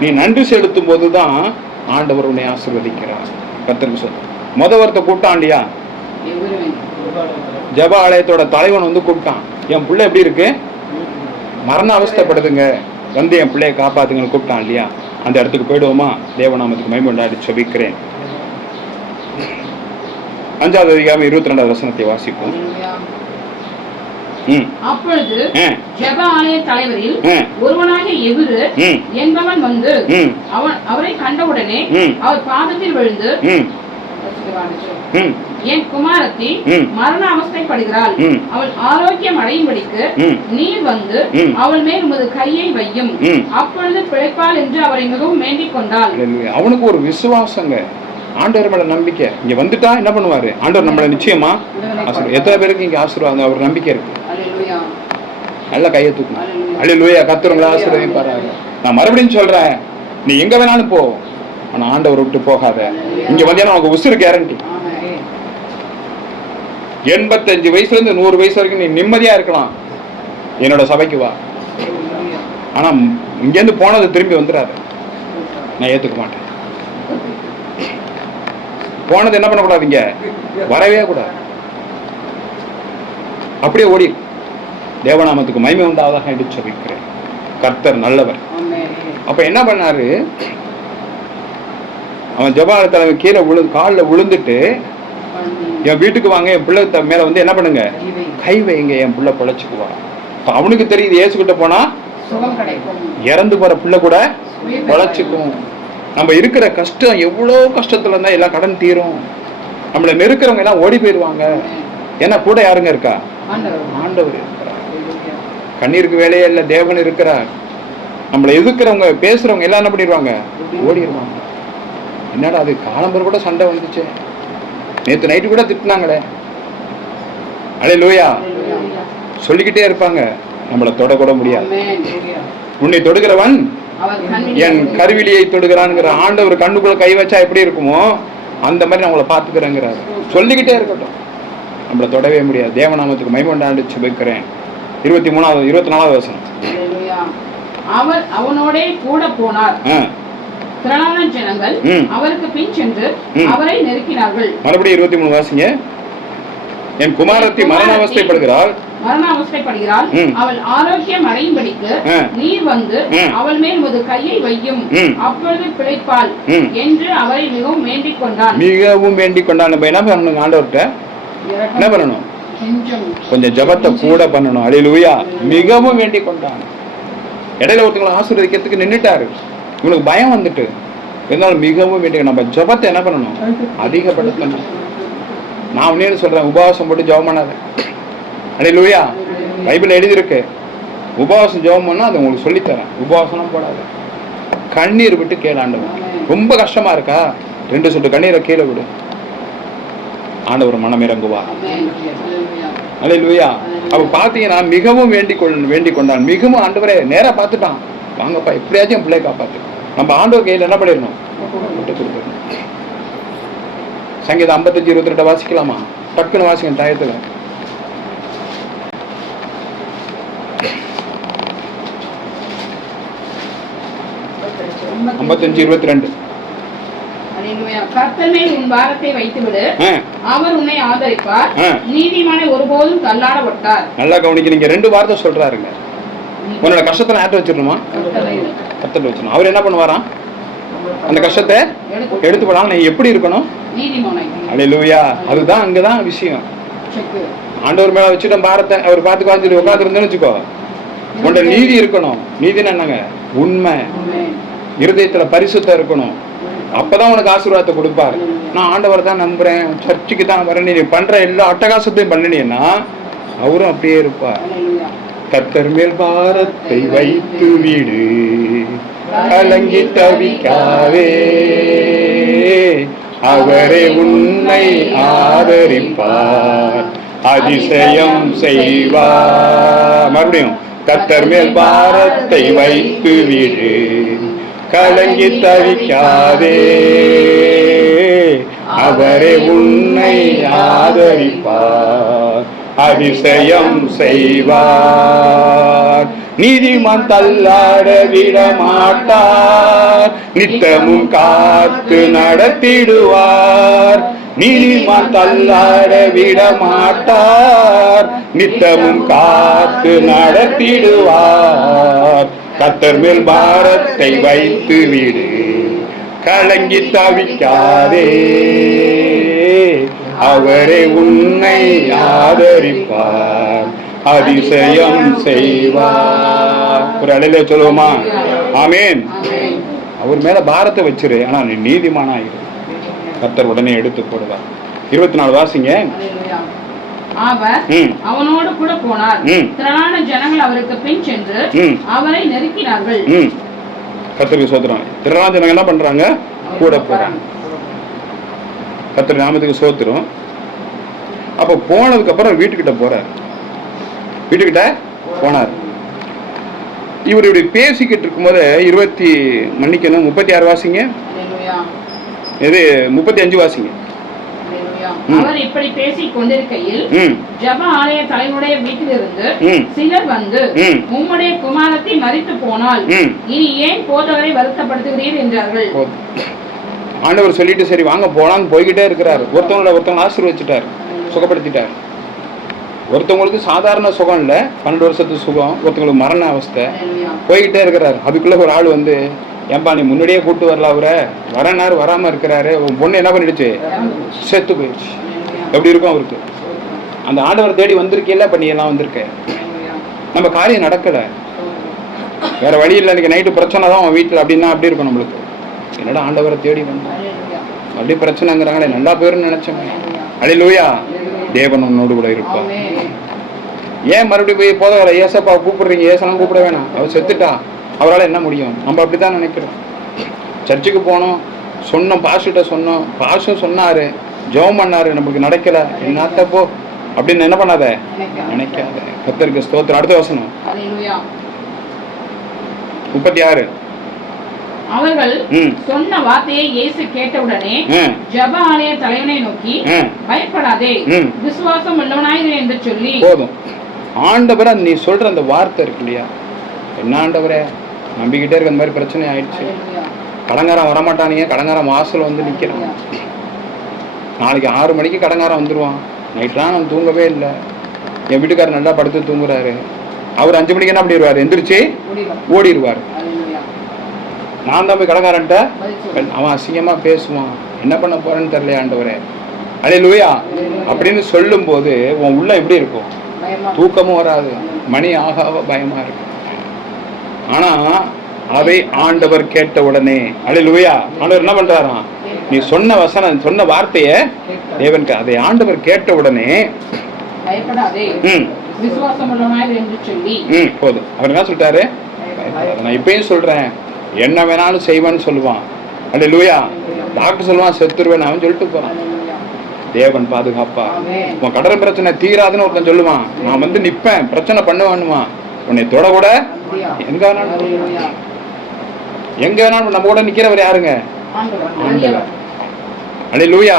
நீ நன்றி செலுத்தும் போதுதான் ஆண்டவர் உன்னை ஆசீர்வதிக்கிறார். கர்த்தருக்கு சொல். வார்த்தை கூப்பிட்டாண்டியா, ஜெப ஆலயத்தோட தலைவன் வந்து கூப்பிட்டான், என் பிள்ளை எப்படி இருக்கு, மரண அவஸ்தைப்படுதுங்க, வந்து என் பிள்ளையை காப்பாத்துங்கன்னு கூப்பிட்டான் இல்லையா? அந்த இடத்துக்கு போயிடுவோமா? தேவநாமத்துக்கு மகிமை உண்டாடி ஜெபிக்கிறேன். 5வது அதிகாரம் 22வது வசனத்தை வாசிப்போம். அப்பொழுது ஜெப ஆலய தலைவரில் ஒருவனாகிய எபிரு என்பவன் வந்து அவரை கண்டவுடனே அவர் பாதத்தில் விழுந்து, என் குமாரத்தி மரண அவஸ்தைப்படுகிறாள், அவள் ஆரோக்கியம் அடையும்படிக்கு நீர் வந்து அவள் மேல் உமது கையை வையும், அப்பொழுது பிழைப்பாள் என்று அவரை மிகவும் வேண்டிக் கொண்டாள். அவனுக்கு ஒரு விசுவாசங்க, ஆண்டவர் மேல நம்பிக்கை. இங்க வந்துட்டா என்ன பண்ணுவாரு ஆண்டவர், நம்மள நிச்சயமா எத்தனை பேருக்கு இங்க ஆசீர்வாதம், அவர் நம்பிக்கை இருக்கு. நல்ல கையை தூக்கணும். அல்லேலூயா. கர்த்தர் ஆசீர்வதிப்பார். நான் மறுபடியும் சொல்றேன், நீ எங்க வேணாலும் போ, ஆனா ஆண்டவர் விட்டு போகாத. இங்க வந்தீங்கன்னா உனக்கு உசுறு கேரண்டி. 85 வயசுல இருந்து 100 வயசு வரைக்கும் நீ நிம்மதியா இருக்கலாம். என்னோட சபைக்கு வா. ஆனா இங்கேருந்து போனது திரும்பி வந்துடாது, நான் ஏத்துக்க மாட்டேன். போனது என்ன பண்ணக்கூடாது, இங்க வரவே கூடாது, அப்படியே ஓடி. தேவநாமத்துக்கு மகிமை உண்டாவதாக எடுத்து சொல்லிக்கிறேன். கர்த்தர் நல்லவர். அப்ப என்ன பண்ணாரு, அவன் ஜெபாலயத்துல கீழே காலில் விழுந்துட்டு, என் வீட்டுக்கு வாங்க, என் பிள்ளை மேல வந்து என்ன பண்ணுங்க, கை வைங்க, என் பிள்ளை பிழைச்சுக்குவா. அவனுக்கு தெரியுது இயேசுகிட்ட போனா இறந்து போற பிள்ளை கூட பிழைச்சுக்கும். நம்ம இருக்கிற கஷ்டம், எவ்வளவு கஷ்டத்துல இருந்தா எல்லாம் கடன் தீரும். நம்மளை நெருக்கிறவங்க எல்லாம் ஓடி போயிடுவாங்க. ஏன்னா கூட யாருங்க இருக்கா, ஆண்டவர் இருக்கிறார். கண்ணீருக்கு வேலையே இல்லை, தேவன் இருக்கிறார். நம்மளை எதிர்க்கிறவங்க பேசுறவங்க எல்லாம் என்ன பண்ணிடுவாங்க, ஓடிடுவாங்க. என்னடா அது, காலம்பரம் கூட சண்டை வந்துச்சு, நேற்று நைட்டு கூட திட்டினாங்களே, அல்லேலூயா சொல்லிக்கிட்டே இருப்பாங்க. நம்மளை தொடக்கூட முடியாது. உன்னை தொடுகிறவன் என் கருவிலியை தொடுகிறான்ங்கிற ஆண்டவர் கண்ணுக்குள்ள கை வச்சா எப்படி இருக்குமோ அந்த மாதிரி நம்மளை பார்த்துக்கிறேங்கிறாரு. சொல்லிக்கிட்டே இருக்கட்டும், நம்மளை தொடவே முடியாது. தேவநாமத்துக்கு மகிமை உண்டாண்டு சுபிக்கிறேன். 24வது வசனம். அவர் அவனோடே கூட போனார். திரளான ஜனங்கள் அவருக்கு பின் சென்று அவரை நெருக்கினார்கள். மறுபடியும் 23 வாசிங்க. என் குமாரத்தி மரண அவஸ்தைப்படுகிறாள், அவள் ஆரோக்கியம் அடையும்படிக்கு நீர் வந்து அவள் மேல் உமது கையை வையும், அப்பொழுது பிழைப்பாள் என்று அவரை மிகவும் வேண்டிக் கொண்டான். மிகவும் வேண்டிக் கொண்டான். நம்ம என்ன பண்ணணும், ஆண்டவர்கிட்ட என்ன பண்ணணும், கொஞ்சம் ஜபத்தை கூட பண்ணணும். அல்லேலூயா. மிகவும் வேண்டிக் கொண்டான். இடையில ஒருத்தவங்களை ஆசீர்வதிக்கிறதுக்கு நின்றுட்டாரு, இவனுக்கு பயம் வந்துட்டு, இருந்தாலும் மிகவும் வேண்டிய நம்ம ஜபத்தை என்ன பண்ணணும், அதிகப்படுத்தணும். நான் உடனே சொல்றேன், உபவாசம் போட்டு ஜெபம் பண்ணாத. அல்லேலூயா. பைபிள் எழுதியிருக்கு, உபவாசம் ஜெபம் பண்ணா அதை உங்களுக்கு சொல்லித்தரேன். உபவாசம் போடாது, கண்ணீர் விட்டு கேளாண்டவன். ரொம்ப கஷ்டமா இருக்கா, 2 சொட்டு கண்ணீரை கீழே விடு, ஆண்டவர் மனம் இறங்குவா. அல்லேலூயா. அப்ப பாத்தீங்கன்னா மிகவும் வேண்டிக் கொண்டான். மிகவும் ஆண்டவரே நேரா பார்த்துட்டான், வாங்கப்பா எப்படியாச்சும் என் பிள்ளைய காப்பாத்து. நம்ம ஆண்டவர் கையில் என்ன பண்ணிடணும், விட்டு கொடுக்கணும். சங்கீதம் 55:22 வாசிக்கலாமா? டக்குன்னு வாசிங்க டயத்துல. கர்த்தர் மேல் உன் பாரத்தை வைத்துவிடு, அவர் உன்னை ஆதரிப்பார், நீதிமானை ஒருபோதும் தள்ளாட விட்டார். நல்லா கவனிக்க, 2 வார்த்தை சொல்றாருங்க. உன்னோட கஷ்டத்தை ஆட்ட வச்சிடணுமா, கர்த்தர் வச்சிடணும். அவர் என்ன பண்ணுவாராம், அந்த கஷ்டத்தை எடுத்து போடாம நீ எப்படி இருக்கணும், அல்லேலூயா. அதுதான் அங்கதான் விஷயம். ஆண்டவர் மேல வச்சுட்டோம் பாரத்தை, அவர் பார்த்து காஞ்சிட்டு உட்காந்துருந்தேன்னு வச்சுக்கோ, உன்னோட நீதி இருக்கணும். நீதினா என்னங்க, உண்மை, இருதயத்துல பரிசுத்தம் இருக்கணும். அப்பதான் உனக்கு ஆசீர்வாதத்தை கொடுப்பாரு. நான் ஆண்டவர் தான் நம்புறேன், சர்ச்சுக்கு தான் வரேன், நீ பண்ற எல்லா அட்டகாசத்தையும் பண்ணினீன்னா அவரும் அப்படியே இருப்பார். கர்த்தர் மேல் பாரத்தை வைத்து விடு, கலங்கி தவிக்காதே, அவரே உன்னை ஆதரிப்பார், அதிசயம் செய்வார். மறுபடியும், கர்த்தர் மேல் பாரத்தை வைத்து விடு, கலங்கி தவிக்காதே, அவரே உன்னை ஆதரிப்பார், அதிசயம் செய்வார். நீதிமான் தள்ளாட விட மாட்டார், நித்தமும் காத்து நடத்திடுவார். நீதிமான் தள்ளாட விட மாட்டார், நித்தமும் காத்து நடத்திடுவார். கர்த்தர் மேல் பாரத்தை வைத்து விடு, கலங்கி தவிக்காதே, அவரே உன்னை ஆதரிப்பார், அதிசயம் செய்வார். ஒரு அலையில சொல்லுவோமா? ஆமேன். அவர் மேல பாரத்தை வச்சிரு, ஆனா நீ நீதிமானாயிரு, கர்த்தர் உடனே எடுத்து போடுவார். 24 வாசிங்க. அவர் அவனோடு கூட போனார், திரளான ஜனங்கள் அவருக்கு பின் சென்று அவரை நெருக்கினார்கள். கர்த்தருக்கு சோத்திரம். திரளான ஜனங்கள் என்ன பண்றாங்க, கூட போறாங்க. கர்த்தர் நாமத்துக்கு சோத்திரம். அப்ப போனதுக்கு அப்புறம் வீட்டுக்கிட்ட போறார், வீட்டுக்கிட்ட போனார். இவர் இப்படி பேசிக்கிட்டு இருக்கும்போது 36 வாசிங்க, இது 35 வாசிங்க. அவர் இப்படி பேசிக் கொண்டிருக்கையில் ஜெப ஆலய தலைவருடைய வீட்டிலிருந்து சிலர் வந்து, உம்முடைய குமாரத்தை மரித்து போனால் இனி ஏன் போதகரை வருத்தப்படுத்துகிறீர் என்றார்கள். ஆண்டவர் சொல்லிட்டு சரி வாங்க போலான்னு போய்கிட்டே இருக்கிறாரு. ஒருத்தவங்களை ஆசீர்வதிச்சிட்டாரு, சுகப்படுத்திட்டாரு. ஒருத்தவங்களுக்கு சாதாரண சுகம் இல்லை, 12 வருஷத்து சுகம், ஒருத்தவங்களுக்கு மரண அவஸ்தை, போய்கிட்டே இருக்கிறாரு. அதுக்குள்ள ஒரு ஆள் வந்து, ஏன்பா நீ முன்னாடியே கூப்பிட்டு வரல, அவரை வரனாரு வராம இருக்கிறாரு, உன் பொண்ணு என்ன பண்ணிடுச்சு, செத்து போயிடுச்சு. எப்படி இருக்கும் அவருக்கு? அந்த ஆண்டவரை தேடி வந்திருக்கீல்ல, இப்ப நீ எல்லாம் வந்திருக்க, நம்ம காரியம் நடக்கல, வேற வழி இல்லை, இன்னைக்கு நைட்டு பிரச்சனை தான் அவன் வீட்டில் அப்படின்னா அப்படி இருக்கும் நம்மளுக்கு. என்னடா ஆண்டவரை தேடி வந்தோம், அப்படி பிரச்சனைங்கிறாங்களே, நல்லா போயிருன்னு நினைச்சோங்க. அல்லேலூயா. தேவன் உன்னோடு கூட இருப்பா. ஏன் மறுபடியும் போய் போதவரை ஏசப்பா கூப்பிடுறீங்க? ஏசெல்லாம் கூப்பிட வேணாம், அவர் செத்துட்டா, அவரால் என்ன முடியும்? நம்ம அப்படித்தான் நினைக்கிறோம். சர்ச்சுக்கு போனோம், சொன்னோம், பாஸ்டர்கிட்ட சொன்னோம், பாஸ்டர் சொன்னாரு, ஜெபம் பண்ணாரு, நமக்கு நடக்கல, என்னத்தப்போ அப்படின்னு என்ன பண்ணாத, நினைக்காத. கர்த்தருக்கு ஸ்தோத்திரம். அடுத்த வசனம் 36. அவர்கள் சொன்ன வார்த்தையை இயேசு கேட்டவுடனே ஜெப ஆலய தலைவனை நோக்கி, பயப்படாதே, விசுவாசம் உள்ளவனாயிரு என்று சொல்லி. போதும், ஆண்டவரே நீ சொல்ற அந்த வார்த்தை இருக்கு இல்லையா, என்ன ஆண்டவரே நம்பிக்கிட்டே இருக்க, அந்த மாதிரி பிரச்சனை ஆயிடுச்சு, கடங்காரம் வரமாட்டானீங்க, கடங்காரம் வாசல் வந்து நிக்கிறான், நாளைக்கு 6 மணிக்கு கடங்காரம் வந்துருவான், நைட்லாம் நான் தூங்கவே இல்லை, என் வீட்டுக்காரர் நல்லா படுத்து தூங்குறாரு, அவர் 5 மணிக்கு என்ன பண்ணிடுவாரு, எந்திரிச்சு ஓடிடுவார். நான் தான் போய் கடங்காரன்ட்ட, அவன் அசிங்கமா பேசுவான், என்ன பண்ண போறேன்னு தெரியல ஆண்டவரே, அல்லேலூயா அப்படின்னு சொல்லும் போது உன் உள்ள எப்படி இருக்கும்? தூக்கமும் வராது, மணி ஆகாவ பயமா இருக்கும். ஆனா அதை ஆண்டவர் கேட்ட உடனே, அல்லேலூயா, ஆண்டவர் என்ன பண்றாராம், நீ சொன்ன வசனம், சொன்ன வார்த்தைய தேவன், அதை ஆண்டவர் கேட்ட உடனே பயப்படாதே, விசுவாசம் உள்ளவனாயிரு என்று சொல்லி. போதும், அவர் என்ன சொல்லிட்டாரு, நான் இப்பயும் சொல்றேன், என்ன வேணாலும் செய்வான்னு சொல்லுவான். அல்லேலூயா. டாக்டர் சொல்லுவான் செத்துருவேன், அவன் சொல்லிட்டு போறான். தேவன் பாதுகாப்பா. உன் கடன் பிரச்சனை தீராதுன்னு ஒருத்தன் சொல்லுவான், நான் வந்து நிப்பேன், பிரச்சனை பண்ணுவான்னுவான், உன்னை தொட கூட எங்க வேணாலும் நம்ம கூட நிக்கிறவர் யாருங்க? அல்லேலூயா.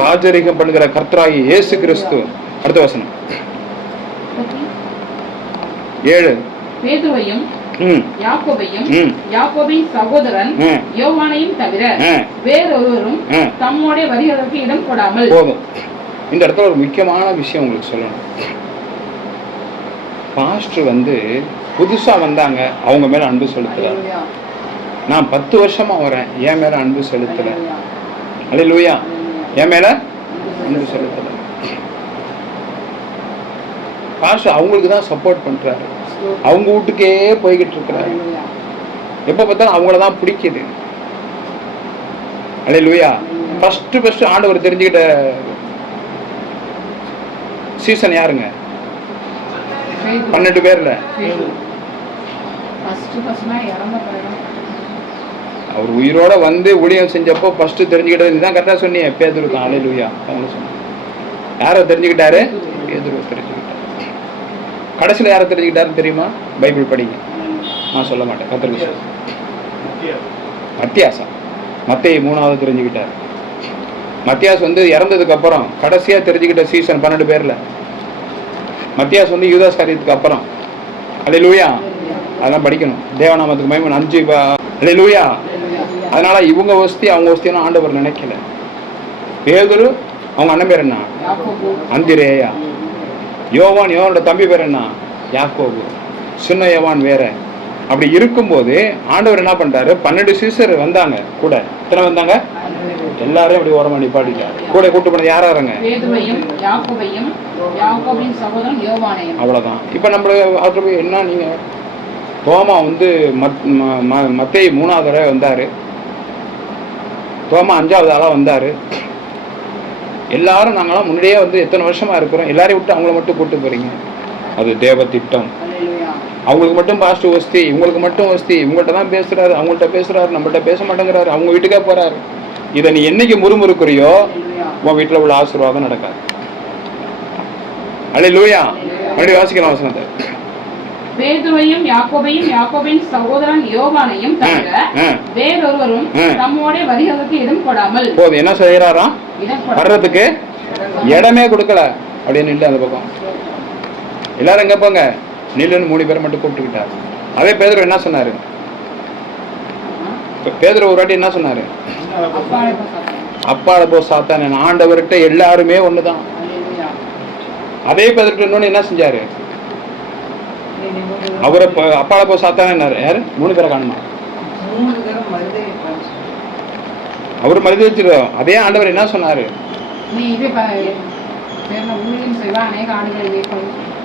ராஜரிகம் பண்ணுகிற கர்த்தராகி இயேசு கிறிஸ்து. அடுத்த வசனம் 7. பேதுருவையும் யாக்கோபையும் யாக்கோபின் சகோதரன் யோவானையும் தவிர வேறொருவரும் தம்மோட வருகிறதற்கு இடம் கொடாமல். போதும், இந்த இடத்துல ஒரு முக்கியமான விஷயம் உங்களுக்கு சொல்லணும். பாஸ்டர் வந்து புதுசா வந்தாங்க, அவங்க மேல அன்பு செலுத்தல. நான் 10 வருஷமா வரேன், என் மேல அன்பு செலுத்தல. அல்லேலூயா. என் மேல அன்பு செலுத்தல. பாஸ்டர் அவங்களுக்கு தான் சப்போர்ட் பண்றாரு, அவங்க வீட்டுக்கே போய்கிட்டு இருக்கிறாரு, எப்ப பார்த்தாலும் அவங்களதான் பிடிக்குது. அல்லேலூயா. ஃபர்ஸ்ட் ஆண்டவர் தெரிஞ்சுக்கிட்ட சீசன் யாருங்க? 12 பேர்ல அவர் உயிரோட வந்து ஊழியம் செஞ்சப்போ ஃபர்ஸ்ட் தெரிஞ்சுக்கிட்டது இதுதான். கரெக்டா சொன்னீங்க, பேதுரு தான். அல்லேலூயா. யாரை தெரிஞ்சுக்கிட்டாரு? பேதுரு தெரிஞ்சுக்கிட்டாரு. கடைசியில் யாரை தெரிஞ்சுக்கிட்டாருன்னு தெரியுமா? பைபிள் படிங்க, நான் சொல்ல மாட்டேன், கர்த்தருக்கு மத்தியாசா. மத்தேயு 3வது தெரிஞ்சுக்கிட்டார். மத்தியாஸ் வந்து இறந்ததுக்கு அப்புறம் கடைசியா தெரிஞ்சுக்கிட்ட சீசன் 12 பேர்ல மத்தியாஸ் வந்து யூதாஸ் காரியத்துக்கு அப்புறம். அல்லேலூயா. அதெல்லாம் படிக்கணும். தேவநாமத்துக்கு மகிமை. 5. அல்லேலூயா. அதனால இவங்க வசதி அவங்க வசதியெல்லாம் ஆண்டவர் நினைக்கல. பேதுரு அவங்க அண்ணன் பேர் என்ன? அந்திரேயா. யோவான், யோவானோட தம்பி பேர் என்ன? யாக்கோபு. சின்ன யோவான் வேற. அப்படி இருக்கும்போது ஆண்டவர் என்ன பண்றாரு, 12 சீசர் வந்தாங்க கூட. எத்தனை வந்தாங்க? எல்லாரும் அப்படி ஓரமா நிப்பாட்டிட்டாரு. கூட கூட்டு போனது யாராருங்க? அவ்வளவுதான். இப்ப நம்ம அவர்கிட்ட போய் என்ன, நீங்க தோமா வந்து மத்தேயு 3வது தடவை வந்தாரு, தோமா 5வது ஆளா வந்தாரு. எல்லாரும் நாங்களாம் முன்னாடியே வந்து எத்தனை வருஷமா இருக்கிறோம், எல்லாரையும் விட்டு அவங்கள மட்டும் கூட்டு போறீங்க. அது தேவ திட்டம். அவங்களுக்கு மட்டும் பாஸ்ட் வசதி, இவங்களுக்கு மட்டும் வசதி, இவங்கள்ட்ட தான் பேசுறாரு, அவங்கள்ட்ட பேசுறாரு, நம்மள்ட்ட பேச மாட்டேங்கிறாரு, அவங்க வீட்டுக்கே போறாரு. இதை நீ என்னைக்கு முறுமுறுக்கிறியோ உன் வீட்டுல உள்ள ஆசீர்வாதம் நடக்காது. அல்லேலூயா. மறுபடியும் வாசிக்கலாம் வசனத்தை. பேதுருவையும் யாக்கோபையும் யாக்கோபின் சகோதரன் யோவானையும் தவிர வேறொருவரும் தம்மோட வருகிறதற்கு இடம் கொடாமல். போது என்ன செய்யறாராம்? வர்றதுக்கு இடமே கொடுக்கல. அப்படின்னு இல்லை அந்த பக்கம். எல்லாரும் எங்க போங்க நில்லுன்னு 3 பேரை மட்டும் கூப்பிட்டுக்கிட்டாரு. அதே பேதுரு என்ன சொன்னாரு? பேதுரு ஒரு வாட்டி என்ன சொன்னாரு? அப்பால போ சாத்தானே, ஆண்டவர்கிட்ட எல்லாருமே ஒண்ணுதான். அதே பேதுரு இன்னொன்னு என்ன செஞ்சாரு? அவரை அப்பால போ சாத்தானே யாரு? 3 பேரை காணுமா? அவரு மறுதி வச்சிருக்கோம். அதே ஆண்டவர் என்ன சொன்னாரு?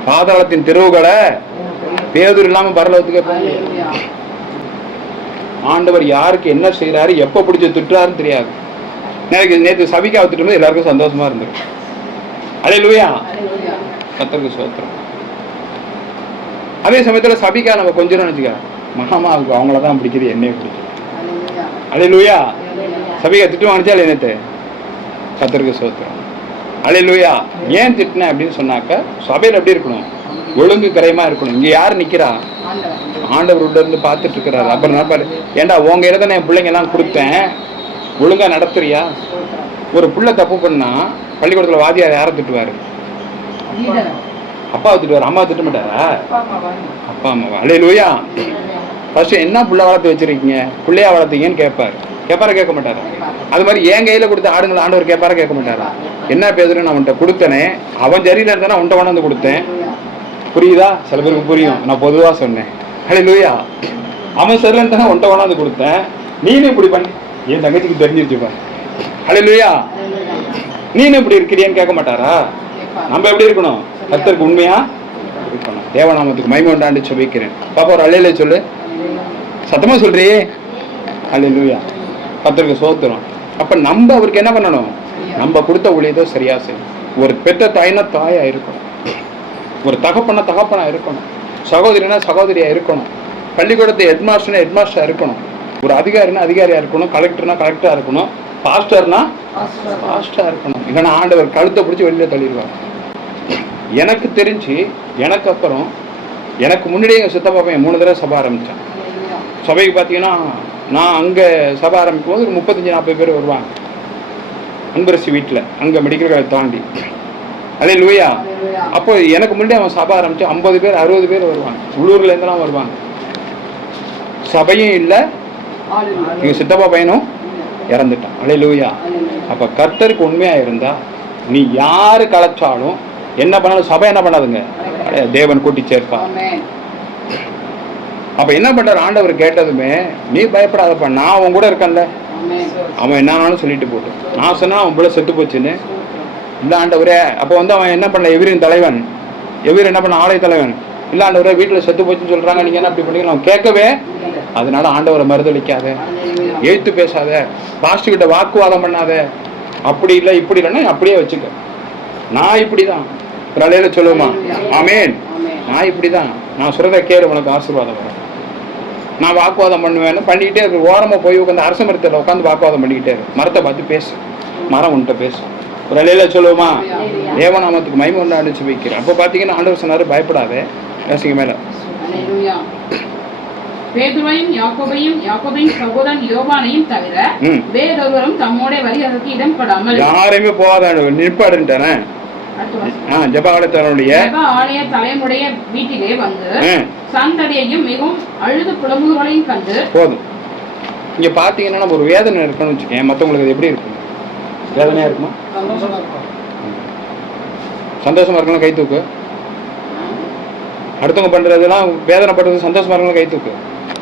பாதாளத்தின் தெருவுகளை பேதுரு இல்லாம பரலோகத்துக்கு. ஆண்டவர் யாருக்கு என்ன செய்யறாரு, எப்ப பிடிச்ச திட்டுறாருன்னு தெரியாது. நேற்று சபிக்கா திட்டும் எல்லாருக்கும் சந்தோஷமா இருந்தது. அல்லேலூயா, கர்த்தருக்கு ஸ்தோத்திரம். அதே சமயத்துல சபிக்கா நம்ம கொஞ்சம் நினைச்சுக்க, மகாமா அவங்களதான் பிடிக்குது, என்னைய பிடிக்குது. அல்லேலூயா, சபிக்கா திட்டு வாங்கிச்சா இல்லை நேற்று? கர்த்தருக்கு ஸ்தோத்திரம். அல்லேலூயா. ஏன் திட்டினேன் அப்படின்னு சொன்னாக்க, சபையில் எப்படி இருக்கணும்? ஒழுங்கு கரையமா இருக்கணும். இங்க யாரு நிக்கிறா? ஆண்டவர் உள்ள இருந்து பார்த்துட்டு இருக்கிறாரு. அப்புறம் நினைப்பாரு, ஏண்டா உங்க இடத்த என் பிள்ளைங்க எல்லாம் கொடுத்தேன், ஒழுங்கா நடத்துறியா? ஒரு புள்ள தப்பு பண்ணா பள்ளிக்கூடத்துல வாதியார் யாரை திட்டுவாரு? அப்பாவை திட்டுவாரு. அம்மா திட்ட மாட்டாரா? அப்பா அம்மாவா? அல்லேலூயா. ஃபர்ஸ்ட் என்ன புள்ள வளர்த்து வச்சிருக்கீங்க, பிள்ளையா வளர்த்தீங்கன்னு கேட்பாரு. கேட்பார கேட்க மாட்டாரு? அது மாதிரி என் கையில கொடுத்த ஆடுங்களை ஆண்டவர் கேட்பார கேட்க மாட்டாரா? என்ன பேசுறேன்னு நான் உன்ட்ட கொடுத்தனே, அவன் சரியில இருந்தா உன்ட்ட கொண்டாந்து கொடுத்தேன். புரியுதா? சில பேருக்கு புரியும், நான் பொதுவா சொன்னேன். அல்லேலூயா. அவன் சரியில இருந்தா உன்ட்ட கொண்டாந்து கொடுத்தேன், நீனும் இப்படி பண்ணி என் தங்கச்சிக்கு தெரிஞ்சிருச்சுப்பா. அல்லேலூயா. நீனும் இப்படி இருக்கிறியான்னு கேட்க மாட்டாரா? நம்ம எப்படி இருக்கணும்? கர்த்தருக்கு உண்மையா இருக்கணும். தேவநாமத்துக்கு மகிமை உண்டாண்டு சொல்லிக்கிறேன். பாப்பா ஒரு அல்லேலூயா சொல்லு, சத்தமா சொல்றியே. அல்லேலூயா, கர்த்தருக்கு ஸ்தோத்திரம். அப்ப நம்ம அவருக்கு என்ன பண்ணணும்? நம்ம கொடுத்த ஊழியத்தை சரியா செய்யணும். ஒரு பெற்ற தாய்னா தாயா இருக்கணும், ஒரு தகப்பனா இருக்கணும், சகோதரினா சகோதரியா இருக்கணும், பள்ளிக்கூடத்தை ஹெட்மாஸ்டர்னா ஹெட்மாஸ்டரா இருக்கணும், ஒரு அதிகாரினா அதிகாரியா இருக்கணும், கலெக்டர்னா கலெக்டரா இருக்கணும், பாஸ்டர்னா பாஸ்டரா இருக்கணும். இல்லைன்னா ஆண்டவர் கழுத்தை பிடிச்சி வெளியில தள்ளிடுவார். எனக்கு தெரிஞ்சு எனக்கு அப்புறம் எனக்கு முன்னாடியே எங்கள் சித்தப்பா பையன் 3 தடவை சபை ஆரம்பித்தான். சபைக்கு பார்த்தீங்கன்னா நான் அங்கே சபை ஆரம்பிக்கும் போது ஒரு 35-40 பேர் வருவாங்க. அன்பரசி வீட்டில் அங்கே மெடிக்கல் காலேஜ் தாண்டி. அல்லேலூயா. அப்போ எனக்கு முன்னாடி அவன் சபை ஆரம்பிச்சு 50 பேர் 60 பேர் வருவாங்க. உள்ளூர்ல இருந்தெல்லாம் வருவாங்க. சபையும் இல்லை, எங்கள் சித்தப்பா பையனும் இறந்துட்டான். அல்லேலூயா. அப்போ கர்த்தருக்கு உண்மையா இருந்தா நீ யாரு கலைச்சாலும் என்ன பண்ணாலும் சபை என்ன பண்ணாதுங்க, தேவன் கூட்டி சேர்ப்பா. அப்ப என்ன பண்றாரு ஆண்டவர் கேட்டதுமே, நீ பயப்படாதப்பா, நான் அவன் கூட இருக்கேன்ல, அவன் என்னன்னாலும் சொல்லிட்டு போட்டு. நான் சொன்னா அவன் பிள்ளை செத்து போச்சுன்னு இல்ல ஆண்டவரே. அப்ப வந்து அவன் என்ன பண்ணல, எவிரின் தலைவன், எவிர் என்ன பண்ண, ஆலய தலைவன், இல்ல ஆண்டவரே வீட்டுல செத்து போச்சுன்னு சொல்றாங்க, நீங்க என்ன அப்படி பண்ணீங்க, அவன் கேட்கவே. அதனால ஆண்டவரை மறுதளிக்காத, எழுத்து பேசாத, பாஸ்டர் கிட்ட வாக்குவாதம் பண்ணாத, அப்படி இல்லை இப்படி இல்லைன்னா அப்படியே வச்சுக்க. நான் இப்படிதான் அலையில சொல்லுமா, ஆமேன், நான் இப்படிதான், நான் சொல்றத கேளு, உனக்கு ஆசீர்வாதம் வரும். நான் வாக்குவாதம் பண்ணுவேன்னு பண்ணிக்கிட்டே இருக்கு. ஓரமா போய் உட்காந்து அரச மரத்தில் உட்காந்து வாக்குவாதம் பண்ணிக்கிட்டே இருக்கு. மரத்தை பார்த்து பேசு, மரம் உன்ட்ட பேசும். ஒரு அலையில சொல்லுவோமா, தேவநாமத்துக்கு மகிமை உண்டாண்டு வைக்கிறேன். அப்போ பார்த்தீங்கன்னா ஆண்டவர் சொன்னாரு, பயப்படாத, பேசுங்க மேல. பேதுருவையும் யாக்கோபையும் யாக்கோபின் சகோதரன் யோவானையும் தவிர வேறொருவரும் தம்மோட வருகிறதற்கு இடம்படாமல். யாரையுமே போகாத நிற்பாடுன்ட்டானே. ஜெப ஆலய தலைமுடைய வீட்டிலே வந்து சந்தடியையும் மிகவும் அழுது புலம்புகளையும் கண்டு போதும். இங்க பாத்தீங்கன்னா நம்ம ஒரு வேதனை இருக்குன்னு வச்சுக்கேன், மத்தவங்களுக்கு அது எப்படி இருக்கும்? வேதனையா இருக்குமா? சந்தோஷமா இருக்கணும், கை தூக்கு. அடுத்தவங்க பண்றதெல்லாம் வேதனைப்படுறது சந்தோஷமா இருக்கணும், கை தூக்கு.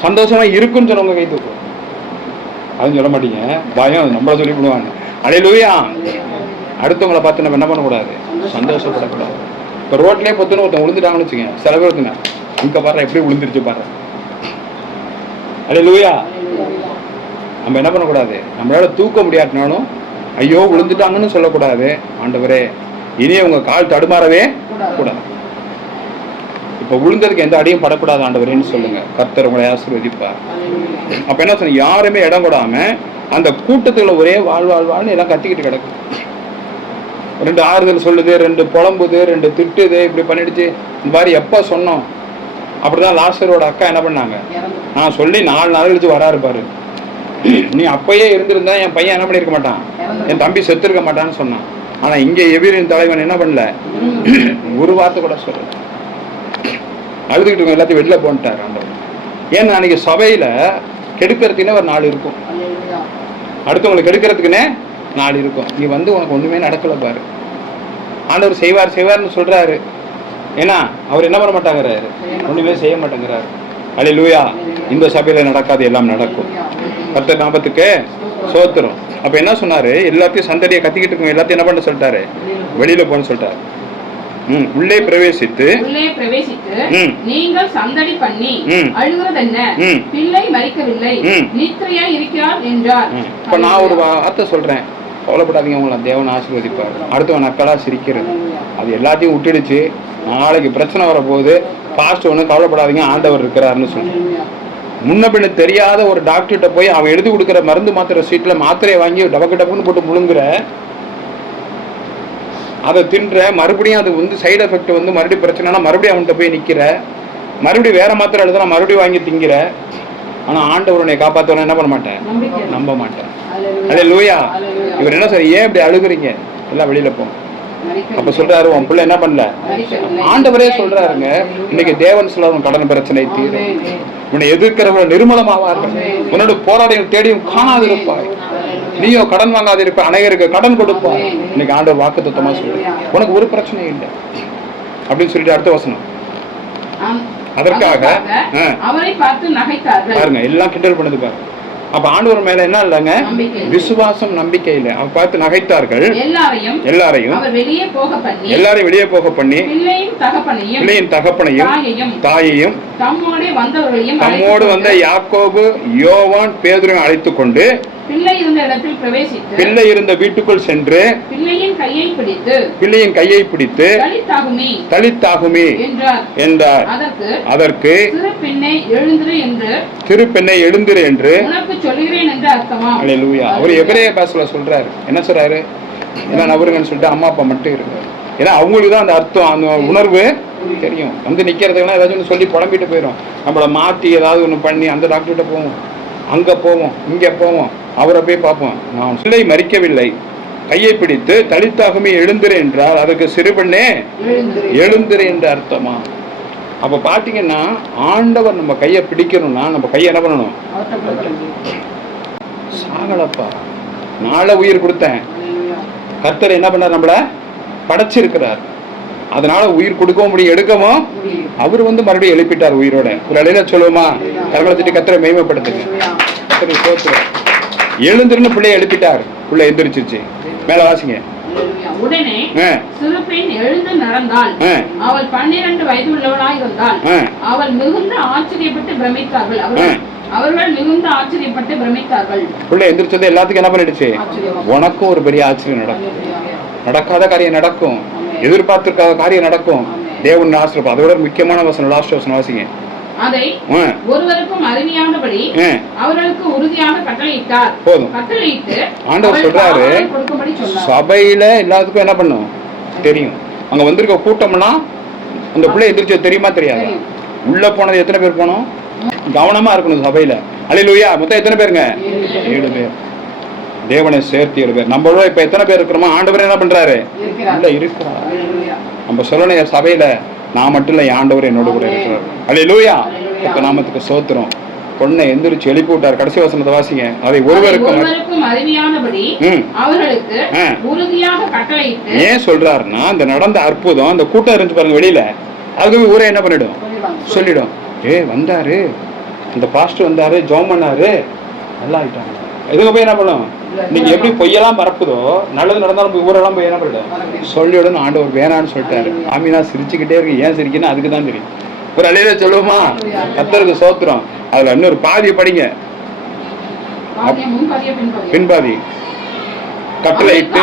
சந்தோஷமா இருக்குன்னு சொன்னவங்க கை தூக்கு. அதுவும் சொல்ல மாட்டீங்க, பயம் நம்மள சொல்லி விடுவாங்க. அல்லேலூயா. அடுத்தவங்களை பார்த்து நம்ம என்ன பண்ணக்கூடாது, சந்தோஷப்படக்கூடாது. இப்போ ரோட்லேயே பொத்துன்னு ஒருத்தன் விழுந்துட்டாங்கன்னு வச்சுக்கோங்க, சில பேர் இருக்குங்க, இங்கே பாரு எப்படி விழுந்துருச்சு பாரு. அல்லேலூயா. நம்ம என்ன பண்ணக்கூடாது, நம்மளால தூக்க முடியாட்டினாலும் ஐயோ விழுந்துட்டாங்கன்னு சொல்லக்கூடாது. ஆண்டவரே இனி உங்க கால் தடுமாறவே கூடாது. இப்போ விழுந்ததுக்கு எந்த அடியும் படக்கூடாது ஆண்டவரேன்னு சொல்லுங்க. கர்த்தர் உங்களை ஆசீர்வதிப்பார். அப்ப என்ன சொன்ன, யாருமே இடம் கொடாம அந்த கூட்டத்துல ஒரே வாழ்வாழ்வான்னு எல்லாம் கத்திக்கிட்டு கிடக்கு. 2 ஆறுதல் சொல்லுது, 2 புலம்புது, 2 திட்டுது, இப்படி பண்ணிடுச்சு. இந்த மாதிரி எப்ப சொன்னோம். அப்படிதான் லாசரோட அக்கா என்ன பண்ணாங்க, நான் சொல்லி 4 நாள் கழிச்சு வராரு பாரு, நீ அப்பயே இருந்திருந்தா என் பையன் என்ன பண்ணிருக்க மாட்டான், என் தம்பி செத்துருக்க மாட்டான்னு சொன்னான். ஆனா இங்க எபிரேயரின் தலைவன் என்ன பண்ணல, ஒரு வார்த்தை கூட சொல்ல, அழுதுகிட்டு எல்லாத்தையும் வெளில போன்ட்டார் ஆண்டவர். ஏன்னா அன்னைக்கு சபையில கெடுக்கிறதுக்குன்னே ஒரு நாள் இருக்கும், அடுத்தவங்களை கெடுக்கிறதுக்குன்னே நாள் இருக்கும். நீ வந்து உனக்கு ஒண்ணுமே நடக்கல பாரு, ஆண்டவர் செய்வார் செய்வார்னு சொல்றாரு. ஏன்னா அவர் என்ன பண்ண மாட்டாங்கிறாரு, ஒண்ணுமே செய்ய மாட்டேங்கிறாரு. அல்லேலூயா. இந்த சபையில நடக்காது, எல்லாம் நடக்கும். கர்த்தர் நாமத்துக்கு சோத்திரம். அப்ப என்ன சொன்னாரு, எல்லாத்தையும் சந்தடியை கத்திக்கிட்டு இருக்கும் எல்லாத்தையும் என்ன பண்ண சொல்லிட்டாரு, வெளியில போன்னு சொல்லிட்டாரு. உள்ளே பிரவேசித்து நீங்கள் சந்தடி பண்ணி அழுகிறதென்ன, பிள்ளை மரிக்கவில்லை, நித்திரையா இருக்கிறார் என்றார். இப்ப நான் ஒரு வார்த்தை சொல்றேன், கவலைப்படாதீங்க, உங்களை தேவன் ஆசீர்வதிப்பார். அடுத்தவன் நக்கலா சிரிக்கிறது அது எல்லாத்தையும் விட்டுடுச்சு. நாளைக்கு பிரச்சனை வரப்போகுது, பாஸ்ட் ஒன்று கவலைப்படாதீங்க, ஆண்டவர் இருக்கிறாருன்னு சொல்லி முன்ன பின்ன தெரியாத ஒரு டாக்டர்கிட்ட போய் அவன் எழுதி கொடுக்குற மருந்து மாத்திரை சீட்ல மாத்திரையை வாங்கி டபக்கு டபக்குன்னு போட்டு முழுங்குற, அதை தின்ற, மறுபடியும் அது வந்து சைடு எஃபெக்ட் வந்து மறுபடியும் பிரச்சனைனா மறுபடியும் அவன்கிட்ட போய் நிற்கிற, மறுபடியும் வேற மாத்திரை எழுதுனா மறுபடியும் வாங்கி திங்கிற. ஆனா ஆண்டவர் உன்னை காப்பாற்றவன என்ன பண்ண மாட்டேன், நம்ப மாட்டேன். அல்லேலூயா. இவர் என்ன சார், ஏன் இப்படி அழுகுறீங்க, எல்லாம் வெளியில போ. அப்ப சொல்றாரு, உன் பிள்ளை என்ன பண்ணல, ஆண்டவரே சொல்றாருங்க. இன்னைக்கு தேவன் சொல்ல உன் கடன் பிரச்சனை தீரும், உன்னை எதிர்க்கிறவங்க நிர்மூலமாவார்கள், உன்னோட போராடிகள் தேடியும் காணாது இருப்பாய், நீயோ கடன் வாங்காது இருப்ப, அனைவருக்கு கடன் கொடுப்பாய். இன்னைக்கு ஆண்டவர் வாக்குத்தத்தமா சொல்ற, உனக்கு ஒரு பிரச்சனை இல்லை அப்படின்னு சொல்லிட்டு அடுத்த வசனம். அதற்காக அவரை பார்த்து நகைத்தார்கள். பாருங்க, எல்லாம் கிண்டல் பண்ணது பாருங்க. அப்ப ஆண்டவர் மேல என்ன இல்லைங்க, விசுவாசம் நம்பிக்கை இல்லை. அவ பார்த்து நகைத்தார்கள். எல்லாரையும் வெளியே போக பண்ணி பிள்ளையின் தகப்பனையும் தாயையும் தம்மோடு வந்த யாக்கோபு, யோவான், பேதுருவை அழைத்துக் கொண்டு பிள்ளை இருந்த வீட்டுக்குள் சென்று பிள்ளையின் கையை பிடித்து தலித்தாகுமே என்றார். அதற்கு சிறு பெண்ணை எழுந்திரு என்று அவர் எபிரேய பாஷையில சொல்றாரு. என்ன சொல்றாரு, ஏன்னா நபருங்கன்னு சொல்லிட்டு அம்மா அப்பா மட்டும் இருக்காரு. ஏன்னா அவங்களுக்கு தான் அந்த அர்த்தம், அந்த உணர்வு தெரியும். வந்து நிக்கிறதுக்கெல்லாம் ஏதாச்சும் ஒன்று சொல்லி புலம்பிட்டு போயிடும். நம்மளை மாற்றி ஏதாவது ஒன்று பண்ணி அந்த டாக்டர்கிட்ட போவோம், அங்கே போவோம், இங்கே போவோம், அவரை போய் பார்ப்போம். நான் பிள்ளை மரிக்கவில்லை, கையை பிடித்து தலித்தாகுமே எழுந்திரு என்றால் அதற்கு சிறுபெண்ணே எழுந்திரு என்ற அர்த்தமா? அப்ப பாத்தீங்கன்னா ஆண்டவர் நம்ம கையை பிடிக்கணும்னா நம்ம கையை என்ன பண்ணணும், சாகலப்பா நாளை உயிர் கொடுத்தேன், கர்த்தர் என்ன பண்ணார், நம்மள படைச்சிருக்கிறார், அதனால உயிர் கொடுக்கவும் முடியும் எடுக்கவும். அவர் வந்து மறுபடியும் எழுப்பிட்டார் உயிரோட. ஒரு அலையில சொல்லுவோமா, கரங்களை தட்டி கர்த்தரை மேன்மைப்படுத்துங்க. கர்த்தரை ஸ்தோத்திரம். எழுந்திருன்னு பிள்ளைய எழுப்பிட்டார், பிள்ளை எந்திரிச்சிருச்சு. மேல வாசிங்க. உடனே சிறு பெண் எழுந்து நடந்தாள், அவள் 12 வயது உள்ளவளாய் இருந்தாள். அவள் மிகுந்த ஆச்சரியப்பட்டு பிரமித்தார்கள். அவர்கள் மிகுந்த ஆச்சரியப்பட்டு பிரமித்தார்கள். பிள்ளை எந்திரிச்சது எல்லாத்துக்கும் என்ன பண்ணிடுச்சு, உனக்கும் ஒரு பெரிய ஆச்சரியம் நடக்கும், நடக்காத காரியம் நடக்கும், எதிர்பார்த்திருக்காத காரியம் நடக்கும். தேவன் ஆசிரியப்பா. அதோட முக்கியமான வசனம், லாஸ்ட் வசனம் வாசிங்க. அதை ஒருவருக்கும் அருமையானபடி அவர்களுக்கு உறுதியாக கட்டளையிட்டார். போதும். கட்டளையிட்டு ஆண்டவர் சொல்றாரு, சபையில எல்லாத்துக்கும் என்ன பண்ணும் தெரியும். அங்க வந்திருக்க கூட்டம்லாம் அந்த பிள்ளை எந்திரிச்சது தெரியுமா தெரியாது. உள்ள போனது எத்தனை பேர் போனோம், கவனமா இருக்கணும் சபையில. அல்லேலூயா. மொத்தம் எத்தனை பேருங்க, 7 பேர். தேவனை சேர்த்து 7 பேர். நம்மளோட இப்ப எத்தனை பேர் இருக்கிறோமோ ஆண்டவர் என்ன பண்றாரு, உள்ள இருக்கிறார். நம்ம சொல்லணும் சபையில, நான் மட்டும் இல்ல, ஆண்டவர் என்னோட கூட இருக்கிறார். அல்லேலூயா. இப்ப நாமத்துக்கு சோத்திரம். பொண்ணை எந்திரிச்சு எழுப்பி விட்டார். கடைசி வசனத்தை வாசிங்க. அதை ஒருவருக்கும் அறிவியானபடி அவர்களுக்கு உறுதியாக கட்டளையிட்டு. ஏன் சொல்றாருன்னா, அந்த நடந்த அற்புதம், அந்த கூட்டம் இருந்து பாருங்க வெளியில, அதுக்கு ஊரே என்ன பண்ணிடும், சொல்லிடும், வந்தாரு அந்த பாஸ்டர் வந்தாரு, ஜெபம் பண்ணாரு, நல்லா ஆயிட்டாங்க. இதுங்க போய் என்ன பண்ணும், நீங்க எப்படி பொய்யெல்லாம் பரப்புதோ, நல்லது நடந்தாலும் ஊரெல்லாம் போய் என்ன பண்ணிடும் சொல்லிவிடும். ஆண்டவர் வேணான்னு சொல்லிட்டாரு. ஆமீனா சிரிச்சுக்கிட்டே இருக்கு. ஏன் சிரிக்கணும், அதுக்கு தான் தெரியும். ஒரு அலையில சொல்லுவோமா, கர்த்தருக்கு சோத்திரம். அதுல இன்னொரு பாதி படிங்க, பின்பாதி. கட்டளையிட்டு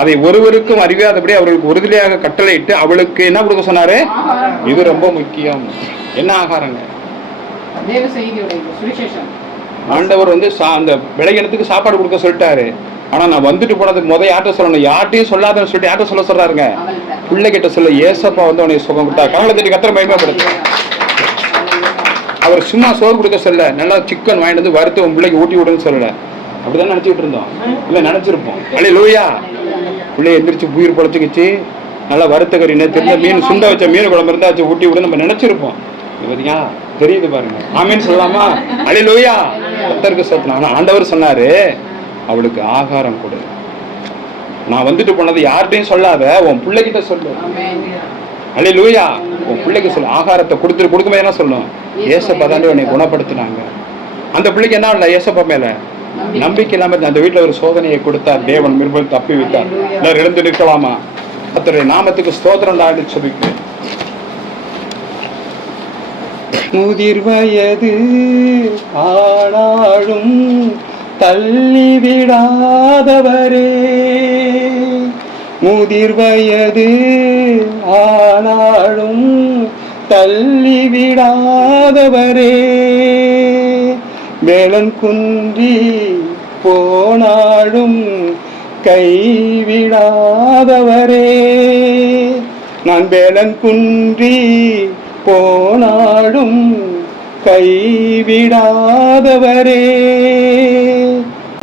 அதை ஒருவருக்கும் அறியாதபடி அவர்களுக்கு உறுதியாக கட்டளையிட்டு அவளுக்கு என்ன கொடுக்க சொன்னாரு, இது ரொம்ப முக்கியம். என்ன ஆகாரங்க, ஆண்டவர் வந்து அந்த விளையினத்துக்கு சாப்பாடு கொடுக்க சொல்லிட்டாரு. ஆனா நான் வந்துட்டு போனதுக்கு யார்கிட்ட சொல்லணும், யார்ட்டையும் சொல்லாதன்னு சொல்லிட்டு யார்கிட்ட சொல்ல சொல்றாருங்க, பிள்ளை கிட்ட சொல்ல. ஏசப்பா வந்து அவனை சுகம் கொடுத்தாரு. கவலை தட்டி கர்த்தரை மகிமைப்படுத்து. அவர் சும்மா சோறு கொடுக்க சொல்ல, நல்லா சிக்கன் வாங்கிட்டு வந்து வறுத்து உன் பிள்ளைக்கு ஊட்டி விடுன்னு சொல்லல. அப்படிதான் நினைச்சிட்டு இருந்தோம், இல்ல நினைச்சிருப்போம். அல்லேலூயா. பிள்ளைய எந்திரிச்சு உயிர் பொழைச்சிக்கிச்சு, நல்லா வறுத்த கறி தெரிஞ்ச மீன் சுண்ட வச்ச மீன் குழம்பு இருந்தாச்சு ஊட்டி விட நம்ம நினைச்சிருப்போம். பாத்தீங்களா, தெரியுது பாருங்க. ஆமீன் சொல்லலாமா? அல்லேலூயா. கர்த்தருக்கு ஸ்தோத்திரம். ஆனா ஆண்டவர் சொன்னாரு, அவளுக்கு ஆகாரம் கொடு. நான் வந்துட்டு போனது யார்கிட்டையும் சொல்லாத, உன் பிள்ளைகிட்ட சொல்லு. அல்லேலூயா. உன் பிள்ளைக்கு சொல்லு. ஆகாரத்தை கொடுக்கும்போது என்ன சொல்லும்? ஏசப்பா தாண்டி உன்னை குணப்படுத்தினாங்க. அந்த பிள்ளைக்கு என்ன இல்லை? ஏசப்பா மேல நம்பிக்கை இல்லாம அந்த வீட்டுல ஒரு சோதனையை கொடுத்தார். தேவன் மிருபல் தப்பி விட்டார். எல்லாரும் எழுந்து நிற்கலாமா? கர்த்தருடைய நாமத்துக்கு ஸ்தோத்திரம் தாண்டி சொல்லிக்கிறேன். முதிர் வயது ஆனாலும் தள்ளிவிடாதவரே, முதிர் வயது ஆனாலும் தள்ளிவிடாதவரே, வேளன் குன்றி போனாலும் கைவிடாதவரே, நான் வேளன் குன்றி போனாலும் கைவிடாதவரே,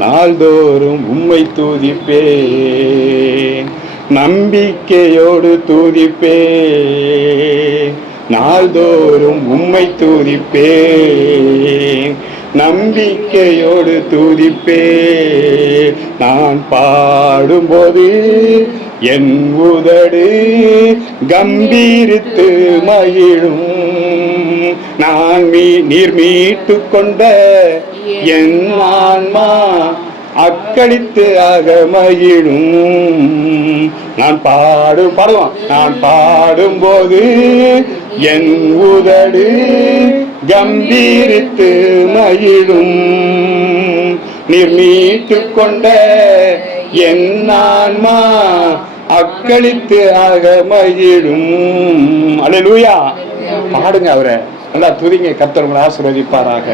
நாள்தோறும் உம்மை துதிப்பேன், நம்பிக்கையோடு துதிப்பேன், நாள்தோறும் உம்மை துதிப்பேன், நம்பிக்கையோடு துதிப்பேன். நான் பாடும்போது என் உதடு கம்பீரித்து மகிழும், நான் நீர் மீட்டு கொண்ட என் ஆன்மா அக்களித்து ஆக மகிழும். நான் பாடுவோம். நான் பாடும்போது என் உதடு கம்பீரித்து மகிழும், நீர் மீட்டு கொண்ட என் ஆன்மா அக்களித்து ஆக மகிழும். அல்லேலூயா. பாடுங்க அவரை, நல்லா துதிங்க. கர்த்தர் உங்களை ஆசீர்வதிப்பாராக.